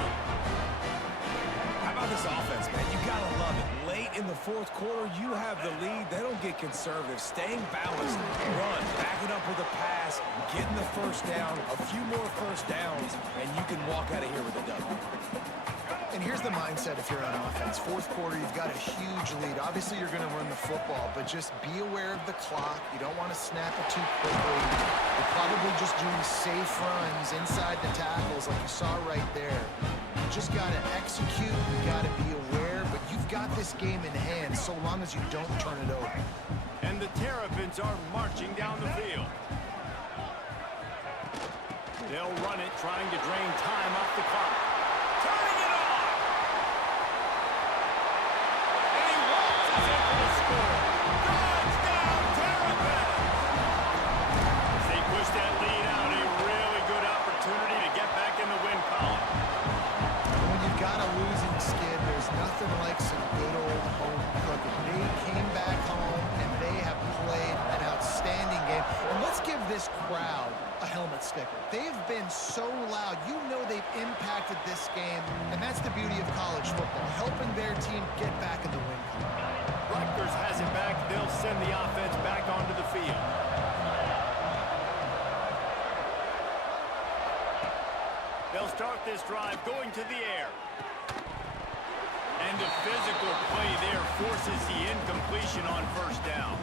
How about this offense, man? You got to love it. Late in the 4th quarter, you have the lead. They don't get conservative. Staying balanced, run, back it up with a pass, getting the 1st down, a few more 1st downs, and you can walk out of here with a W. And here's the mindset if you're on offense. 4th quarter, you've got a huge lead. Obviously, you're going to run the football, but just be aware of the clock. You don't want to snap it too quickly. You're probably just doing safe runs inside the tackles like you saw right there. You just got to execute. You got to be aware, but you've got this game in hand so long as you don't turn it over. And the Terrapins are marching down the field. They'll run it, trying to drain time off the clock. Turning it on! And he waltzes in for the score. Touchdown, Terrapins! As they push that lead out, a really good opportunity to get back in the win column. When you've got a losing skid, there's nothing like some good old home cooking. They came back home, and they have played an outstanding game. And let's give this crowd a helmet sticker. They've been so loud. You know they've impacted this game, and that's the beauty of college football, helping their team get back in the win column. Rutgers has it back. They'll send the offense back onto the field. They'll start this drive going to the air. And the physical play there forces the incompletion on 1st down.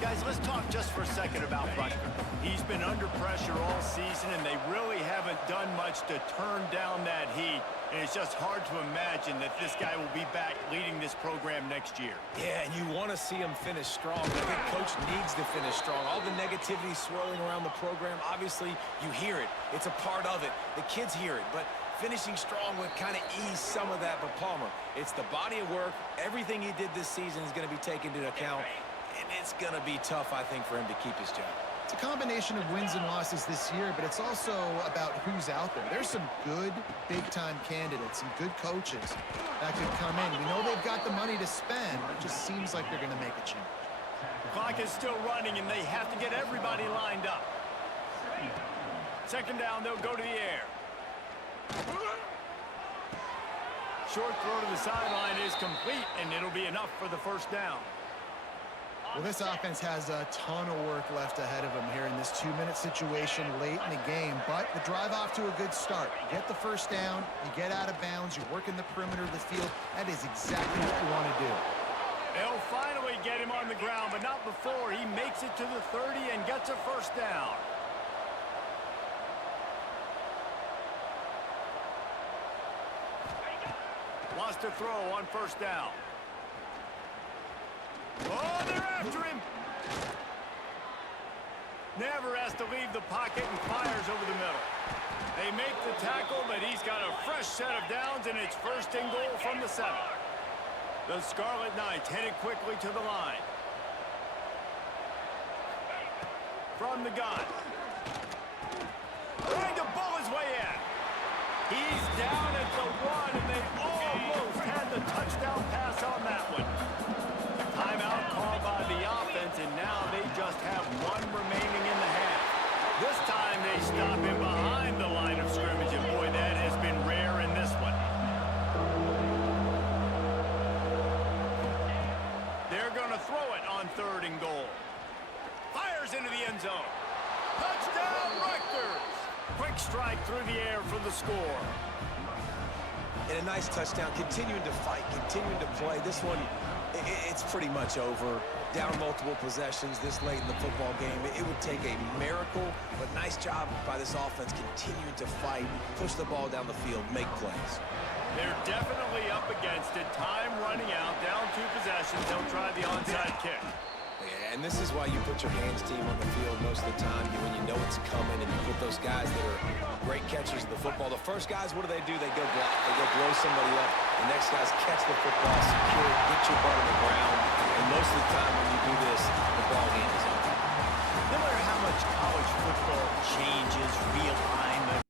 Guys, let's talk just for a second about Rutgers. He's been under pressure all season, and they really haven't done much to turn down that heat. And it's just hard to imagine that this guy will be back leading this program next year. Yeah, and you want to see him finish strong. I think Coach needs to finish strong. All the negativity swirling around the program, obviously, you hear it. It's a part of it. The kids hear it, but finishing strong would kind of ease some of that. But Palmer, it's the body of work. Everything he did this season is going to be taken into account, and it's going to be tough, I think, for him to keep his job. It's a combination of wins and losses this year, but it's also about who's out there. There's some good big-time candidates, some good coaches that could come in. We know they've got the money to spend. It just seems like they're going to make a change. The clock is still running, and they have to get everybody lined up. 2nd down, they'll go to the air. Short throw to the sideline is complete, and it'll be enough for the 1st down. Well, this offense has a ton of work left ahead of them here in this 2-minute situation late in the game, but the drive off to a good start. You get the 1st down, you get out of bounds, you work in the perimeter of the field. That is exactly what you want to do. They'll finally get him on the ground, but not before he makes it to the 30 and gets a 1st down. Wants to throw on first down. Oh, they're after him. Never has to leave the pocket and fires over the middle. They make the tackle, but he's got a fresh set of downs, and it's first and goal from the 7. The Scarlet Knights headed quickly to the line. From the gun. Trying to bull his way in. He's down at the 1, and they almost had the touchdown pass on that one. Timeout called by the offense, and now they just have 1 remaining in the half. This time they stop him behind the line of scrimmage, and boy, that has been rare in this one. They're going to throw it on 3rd and goal. Fires into the end zone. Touchdown, Rutgers! Quick strike through the air for the score. And a nice touchdown, continuing to fight, continuing to play. This one, it's pretty much over. Down multiple possessions this late in the football game. It would take a miracle, but nice job by this offense continuing to fight, push the ball down the field, make plays. They're definitely up against it. Time running out, down 2 possessions. They'll try the onside kick. And this is why you put your hands team on the field most of the time, when you know it's coming, and you put those guys that are great catchers of the football. The first guys, what do? They go block. They go blow somebody up. The next guys catch the football, secure it, get your butt on the ground. And most of the time when you do this, the ball game is over. No matter how much college football changes, realignment,